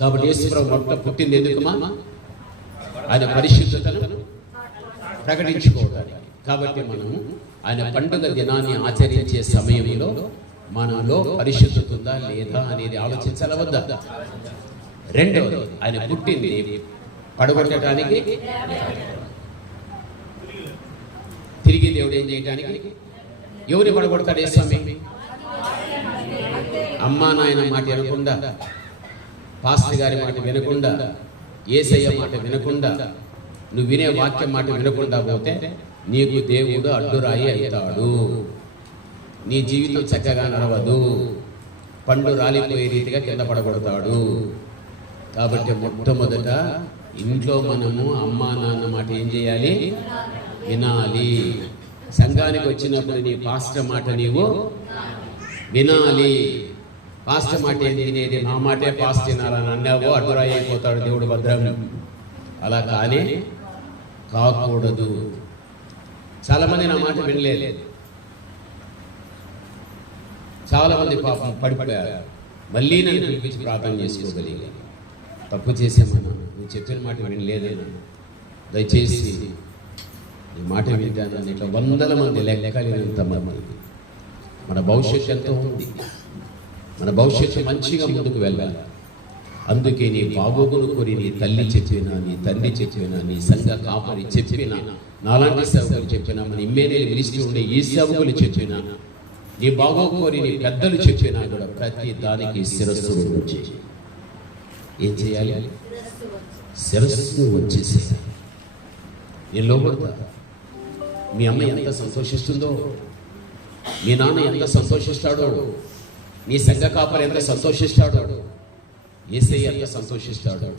కాబట్టి యేసుప్రభు మొట్ట పుట్టింది ఎందుకుమా? ఆయన పరిశుద్ధతను ప్రకటించుకోవడానికి. కాబట్టి మనము ఆయన పండుగ దినాన్ని ఆచరించే సమయంలో మనలో పరిశుద్ధత ఉందా లేదా అనేది ఆలోచించాల వద్దా? రెండవది, ఆయన పుట్టింది పడగొట్టడానికి, తిరిగి దేవుడు ఏం చేయడానికి. ఎవరిని పడగొడతాడు ఏ సమయం? అమ్మా నాయన మాట వినకుండా, పాస్టర్ గారి మాట వినకుండా, యేసయ్య మాట వినకుండా, నువ్వు వినే వాక్యం మాట వినకుండా పోతే నీకు దేవుడు అడ్డురాయి అవుతాడు. నీ జీవితం చక్కగా నడవదు, పండు రాలిపోయే రీతిగా కింద పడగొడతాడు. కాబట్టి మొట్టమొదట ఇంట్లో మనము అమ్మా నాన్న మాట ఏం చేయాలి? వినాలి. సంఘానికి వచ్చినప్పుడు నీ పాస్టర్ మాట నీవు వినాలి. పాస్టర్ మాట ఏం తినేది? నా మాటే పాస్ట్ తినాలని అన్నావో అడ్డురాయి అయిపోతాడు దేవుడు భద్రం. అలా కానీ కాకూడదు. చాలామంది నా మాట వినలేదు, చాలామంది పాపం పడిపోయారు. మళ్ళీ నన్ను పిలిపించి ప్రార్థన చేసుకోగలిగి తప్పు చేసామన్నా, నువ్వు చెప్పిన మాట వినలేదేనా, దయచేసి నీ మాట వింటాను. ఇట్లా వందల మంది లెక్కలేనంత మంది. మన భవిష్యత్తు ఎంతో ఉంది, మన భవిష్యత్తు మంచిగా ముందుకు వెళ్ళాలి. అందుకే నీ బాగోగులు కోరి నీ తల్లి చెప్పినా, నీ తండ్రి చెప్పినా, నీ సంఘ కాపరి చెప్పినా, నాలాంటి సేవకులు చెప్పినా, మన ఇమ్మేనేలు పిలిచి ఉండే ఈ సేవకులు చెప్పినా, నీ బాగోగు కోరి నీ పెద్దలు చెప్పినా కూడా ప్రతి దానికి శిరస్సు వచ్చి ఏం చేయాలి? శిరస్సు వచ్చేసి నేను లోపడతా. మీ అమ్మ ఎంత సంతోషిస్తుందో, మీ నాన్న ఎంత సంతోషిస్తాడో, నీ సంఘ కాపరి ఎంత సంతోషిస్తాడో, యేసయ్య ఎంత సంతోషిస్తాడో.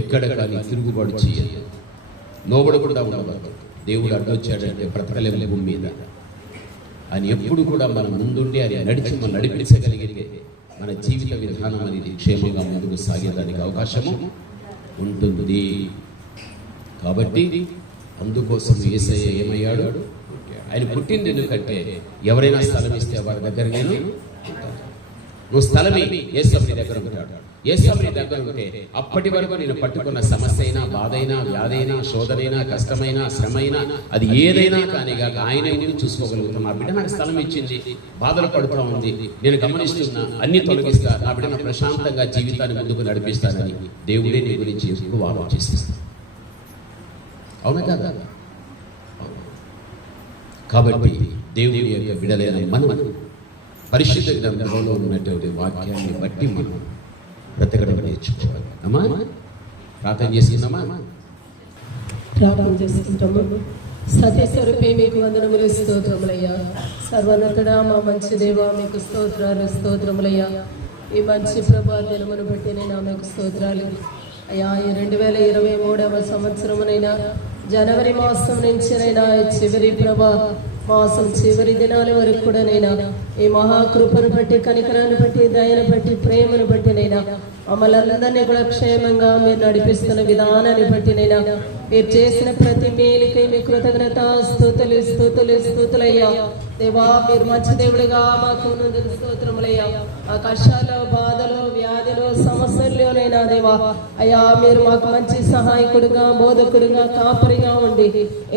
ఎక్కడ కానీ తిరుగుబాటు చేయాలి, లోబడకుండా ఉండదు. దేవుడు అడ్డొచ్చాడంటే బ్రతకలేము భూమి మీద. ఆయన ఎప్పుడు కూడా మనం ముందుండి ఆయన మనం నడిపించగలిగితే మన జీవిత విధానం అనేది క్షేమంగా ముందుకు సాగేదానికి అవకాశము ఉంటుంది. కాబట్టి అందుకోసం యేసయ్య ఏమయ్యాడు? ఆయన పుట్టింది ఎందుకంటే ఎవరైనా స్థలం ఇస్తే వారి దగ్గర నేను నువ్వు స్థలమే యేసయ్య దగ్గర ఉంటాడు. యేసయ్య దగ్గర ఉంటే అప్పటి వరకు నేను పట్టుకున్న సమస్య అయినా, బాధ అయినా, వ్యాధైనా, శోధనైనా, కష్టమైనా, శ్రమైనా, అది ఏదైనా కానీ కాక ఆయన ఎందుకు చూసుకోగలుగుతాం. నా బిడ్డ నాకు స్థలం ఇచ్చింది, బాధలు పడుతూ ఉంది, నేను గమనిస్తున్నా, అన్ని తొలగిస్తా, నా బిడ్డను ప్రశాంతంగా జీవితాన్ని ముందుకు నడిపిస్తానని దేవుడే నీ గురించి ఎక్కువ ఆలోచిస్తాను. అవునా కదా? కాబట్టి దేవుడి యొక్క బిడ్డలైన మనం పరిశుద్ధ గ్రంథంలో ఉన్నటువంటి వాక్యాన్ని బట్టి మనం బ్రతకడం నేర్చుకోవాలి. అమ్మా ప్రార్థన చేసుకుందామా? ప్రార్థన చేసుకుంటాము. సత్యస్వరూపి మీకు వందనములు, స్తోత్రములయ్యా. సర్వోన్నతుడా మా మంచి దేవా, మీకు స్తోత్రాలు, స్తోత్రములయ్యా. ఈ మంచి ప్రభా దినమును బట్టి నేను మీకు స్తోత్రాలు అయ్యా. ఈ 2023వ సంవత్సరమునైనా జనవరి మాసం నుంచినైనా చివరి ప్రభా మాసం చివరి దినాల వరకు కూడా నైనా ఈ మహాకృపను బట్టి, కనికరాన్ని బట్టి, దయను బట్టి, ప్రేమను బట్టి నైనా మమ్మల్ని అందరినీ కూడా క్షేమంగా మీరు నడిపిస్తున్న విధానాన్ని బట్టి నైనా మీరు చేసిన ప్రతి మేలుకై మీ కృతజ్ఞత స్తుతులు స్తుతులు స్తుతులయ్యా. దేవా, మీరు మంచి దేవుడిగా మాకు ఉన్నందుకు స్తోత్రములయ్యా. ఆ కష్టాలు, బాధలు, వ్యాధులు, సమస్యల్లోనైనా దేవా అయ్యా మీరు మాకు మంచి సహాయకుడుగా, బోధకుడుగా, కాపరిగా ఉండి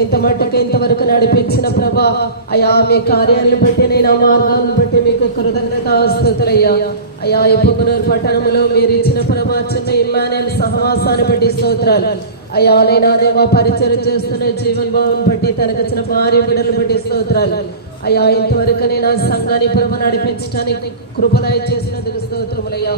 ఎంత మట్టుకు ఇంతవరకు నడిపించిన ప్రభా అయ్యా మీ కార్యాలను బట్టి నేను మార్గాలను బట్టి మీకు కృతజ్ఞత స్తుతులయ్యా. అయ్యా ఈ పొంగనూరు పట్టణంలో మీరు ఇచ్చిన ప్రభా చిన్న ఇమ్మానుయేల్ సహవాసాన్ని బట్టి స్తోత్రాలు అయ్యా. నైనా దేవా పరిచయం చేస్తున్న జీవన్ భవన్ బట్టి, తనకిచ్చిన భార్య బిడ్డలు బట్టి స్తోత్రాలు అయ్యా. ఇంతవరకు నేను సంఘాన్ని ప్రభు నడిపించడానికి కృపదాయ చేసినందుకు స్తోత్రములయ్యా.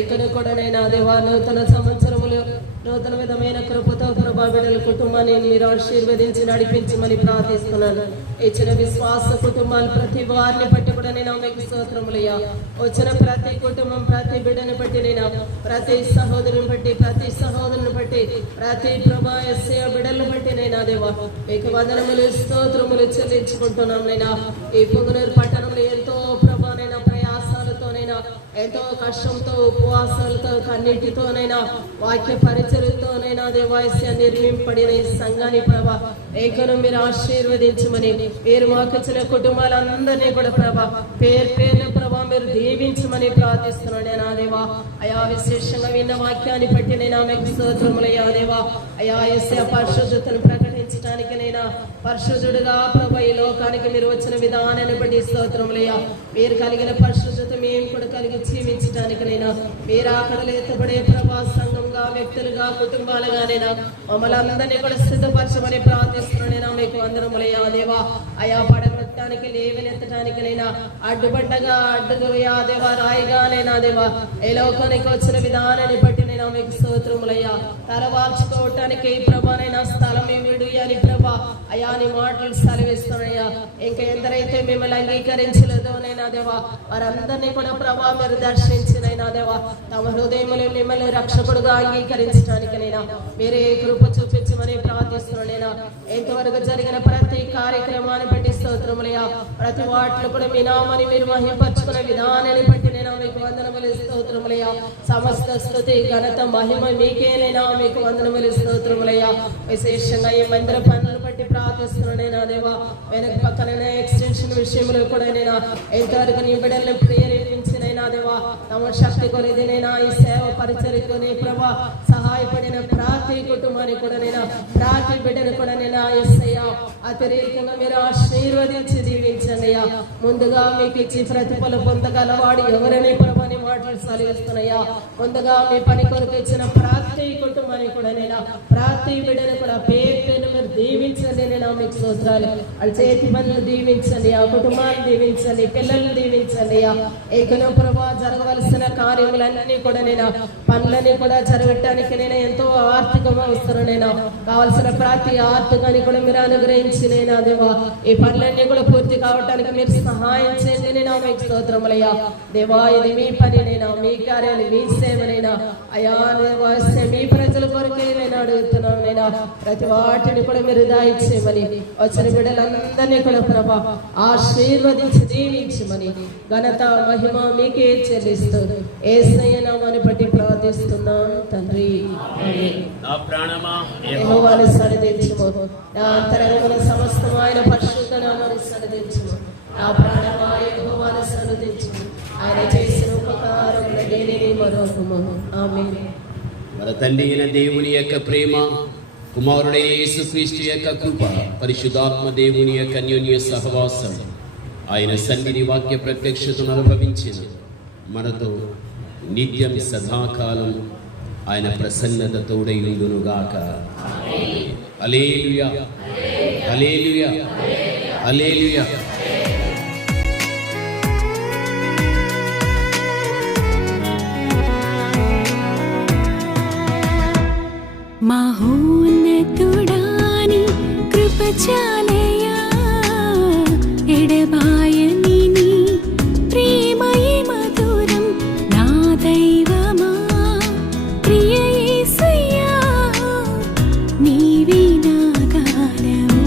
ఇక్కడ కూడా నేను దేవా నూతన సంవత్సరములు నూతన విధమైన కృపతో ప్రభా బిడ్డల కుటుంబాన్ని మీరు ఆశీర్వదించి నడిపించమని ప్రార్థిస్తున్నాను. ఇచ్చిన విశ్వాస కుటుంబాలు ప్రతి వారిని బట్టి కూడా నేను మీకు స్తోత్రములయ్యా. వచ్చిన ప్రతి కుటుంబం, ప్రతి బిడ్డని బట్టి నేను ప్రతి సహోదరుని బట్టి, ప్రతి సహోదరుని బట్టి, ప్రతి ప్రభా యేసయ్య బిడ్డలను బట్టి నేను దేవా మీకు వందనములు స్తోత్రములు చెల్లించుకుంటున్నాం. నైనా ఈ పొంగనూరు పట్టణంలో ఎంతో ప్రభానైనా ప్రయాసాలతోనైనా, ఎంతో కష్టంతో, ఉపవాసాలతో, కన్నీటితోనైనా, వాక్య పరిచయంతోనైనా దేవాయస్య నిర్మింపబడిన ఈ సంఘాన్ని ప్రభా ఏకను మీరు ఆశీర్వదించమని, మీరు మాకు ఇచ్చిన కుటుంబాలందరినీ కూడా ప్రభా పేరు పేరున ప్రభా మీరు దీవించమని ప్రార్థిస్తున్నాను నా దేవా. అయా విశేషంగా విన్న వాక్యాన్ని బట్టి నేను మీకు స్తోత్రములయ్యా దేవా. అయా యేసయ్య పరిశుద్ధతను ప్రకటించడానికి నైనా పరిశుద్ధుడుగా ప్రభా ఈ లోకానికి మీరు వచ్చిన విధానాన్ని బట్టి స్తోత్రములయ్యా. మీరు కలిగిన పరిశుద్ధత మేము కూడా కలిగి జీవించడానికి నైనా మీరు ఆకడలు ఎత్తబడే ప్రభా సంఘంగా, వ్యక్తులుగా, కుటుంబాలుగానైనా మమ్మల్ని అందరినీ కూడా సిద్ధపరచమని ప్రార్థిస్తున్నానైనా మీకు వందనములయ్యా దేవా. అయా పడగొట్టడానికి, లేవనెత్తడానికి నైనా అడ్డుబడ్డగా, అడ్డుగా దేవా రాయిగానైనా దేవా ఏ లోకానికి వచ్చిన విధానాన్ని బట్టి నేను మీకు స్తోత్రములయ్యా. తలవాల్చుకోవటానికి ప్రభానైనా స్థలం ఏమిడు అని ప్రభా అయా నీ మాటలు సెలవిస్తున్నాయ్యా. ఇంకా ఎందరైతే మిమ్మల్ని అంగీకరించలేదో నైనా దేవా వారందరినీ కూడా ప్రభా మీరు దర్శించినైనా దేవా తమ హృదయములు మిమ్మల్ని రక్షకుడుగా అంగీకరించడానికి నైనా మీరే కృప చూపించమని ప్రార్థిస్తున్నానైనా. ఇంతవరకు జరిగిన ప్రతి కార్యక్రమాన్ని బట్టి స్తోత్రములయ్యా. ప్రతి వాటిలో కూడా మీ నామాన్ని మీరు మహిమపరచుకునే విధానాన్ని బట్టి నేను మీకు వందనములు స్తోత్రములయ్యా. సమస్త స్తుతి, ఘనత, మహిమ మీకేనైనా మీకు వందనములు స్తోత్రములయ్యా. విశేషంగా ఈ మందిర పనులను బట్టి ప్రార్థిస్తున్నానైనా దేవా వెనక పక్కన ఎక్స్టెన్షన్ విషయంలో కూడా నేను ఎంతవరకు నీ బిడ్డలను ప్రేరేపించినైనా దేవా తమ శక్తి కొనిదినైనా ఈ సేవ పరిచర్యకొని ప్రభా సహాయపడిన ప్రతి కుటుంబాన్ని కూడా నేను, ప్రతి బిడ్డను కూడా నేను యేసయ్యా అతిరేకంగా మీరు ఆశీర్వదించి దీవించండి అయ్యా. ముందుగా మీకు ఇచ్చి ప్రతిఫలం పొందగలవాడు ఎవరని ప్రభాని మాటలు సెలవిస్తున్నాయా. ముందుగా మీ పని కొరకు ఇచ్చిన ప్రతి కుటుంబాన్ని కూడా నేను, ప్రతి బిడ్డను కూడా పేరు మీరు దీవించండి. నేను మీకు స్తోత్రాలు. వాళ్ళ చేతి పనులు దీవించండి, ఆ కుటుంబాన్ని దీవించండి, పిల్లల్ని దీవించండి. ఏకలో ప్రభా జరగవలసిన కార్యములన్నీ కూడా నేను, పనులన్నీ కూడా జరగటానికి నేను ఎంతో ఆర్థికంగా వస్తున్నాను. నేను కావలసిన ప్రతి ఆర్థికాన్ని కూడా మీరు అనుగ్రహించి నేను దేవా ఈ పనులన్నీ కూడా పూర్తి కావటానికి మీరు సహాయం చేయండి. నేను మీకు స్తోత్రములయ్యా దేవా. ఇది మీ పని నైనా, మీ కార్యాలు, మీ సేవనైనా అయా దేవా మీ ప్రజల కొరకే నేను అడుగుతున్నాను. నైనా ప్రతి వాటిని కూడా మీరు దాయిచ్చేయమని, వచ్చిన బిడ్డలందరినీ కూడా ప్రభా ఆశీర్వదించి దీవించమని, ఘనత మహిమ మీకే చెల్లిస్తూ యేసయ్య నామాన్ని బట్టి ప్రార్థిస్తున్నాను తండ్రి. నా ప్రాణమా యెహోవాను సన్నిధించుము, నా అంతరంగమున సమస్తము ఆయన పరిశుద్ధ నామమును సన్నిధించుము. నా ప్రాణమా యెహోవాను సన్నిధించుము, ఆయన చేసిన ఉపకారములు దేనిని మరొకము. ఆమేన్. మన తండ్రి అయిన దేవుని యొక్క ప్రేమ, కుమారుడైన యేసుక్రీస్తు యొక్క కృప, పరిశుద్ధాత్మ దేవుని యొక్క అన్యోన్య సహవాసం, ఆయన సన్నిధి వాక్య ప్రత్యక్షతను అనుభవించిన మనతో నిత్యం సదాకాలం ఆయన ప్రసన్నత తోడైండునుగాక. హల్లెలూయా, హల్లెలూయా, హల్లెలూయా. మహోన్నతుడాని కృప చాలయా, ఎడబాయని నీ ప్రేమయే మధురం. నా దైవమా ప్రియ యేసయ్యా, నీవే నా గానము.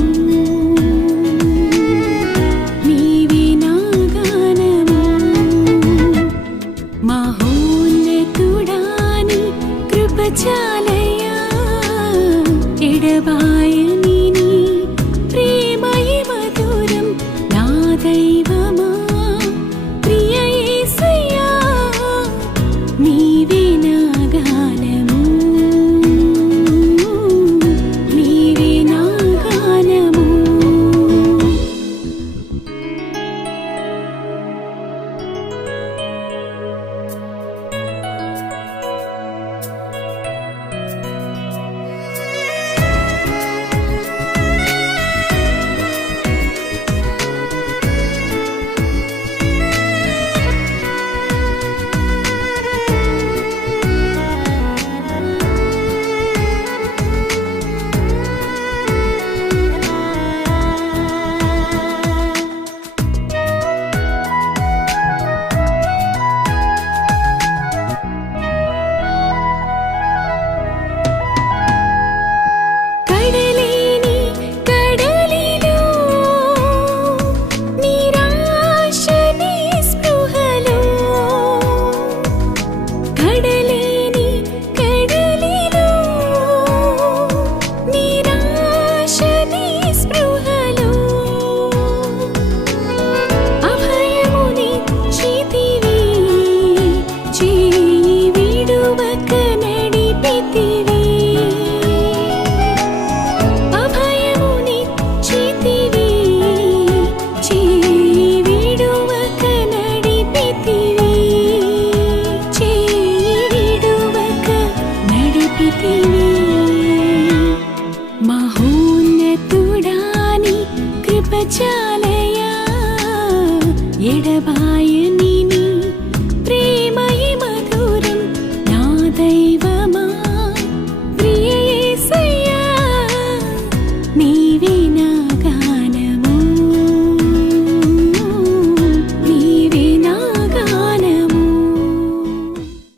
కృపచాలయా ఎడబాయని నీ ప్రేమయే మధురం నా దైవమా ప్రియ యేసయ్యా నీవే నా గానము నీవే నా గానము కడలేని కడలిలో నిరాశ నిస్పృహలో కడలేని కడలిలో నిరాశ నిస్పృహలో అభయమునిచ్చితివి చేయి విడువక నడిపితివి అభయమునిచ్చితివి చేయి విడువక నడిపితివి చేయి విడువక నడిపితివి మహోన్నతుడాని కృపచాలయా ఎడబాయని నీ ప్రేమయే మధురం నా దైవ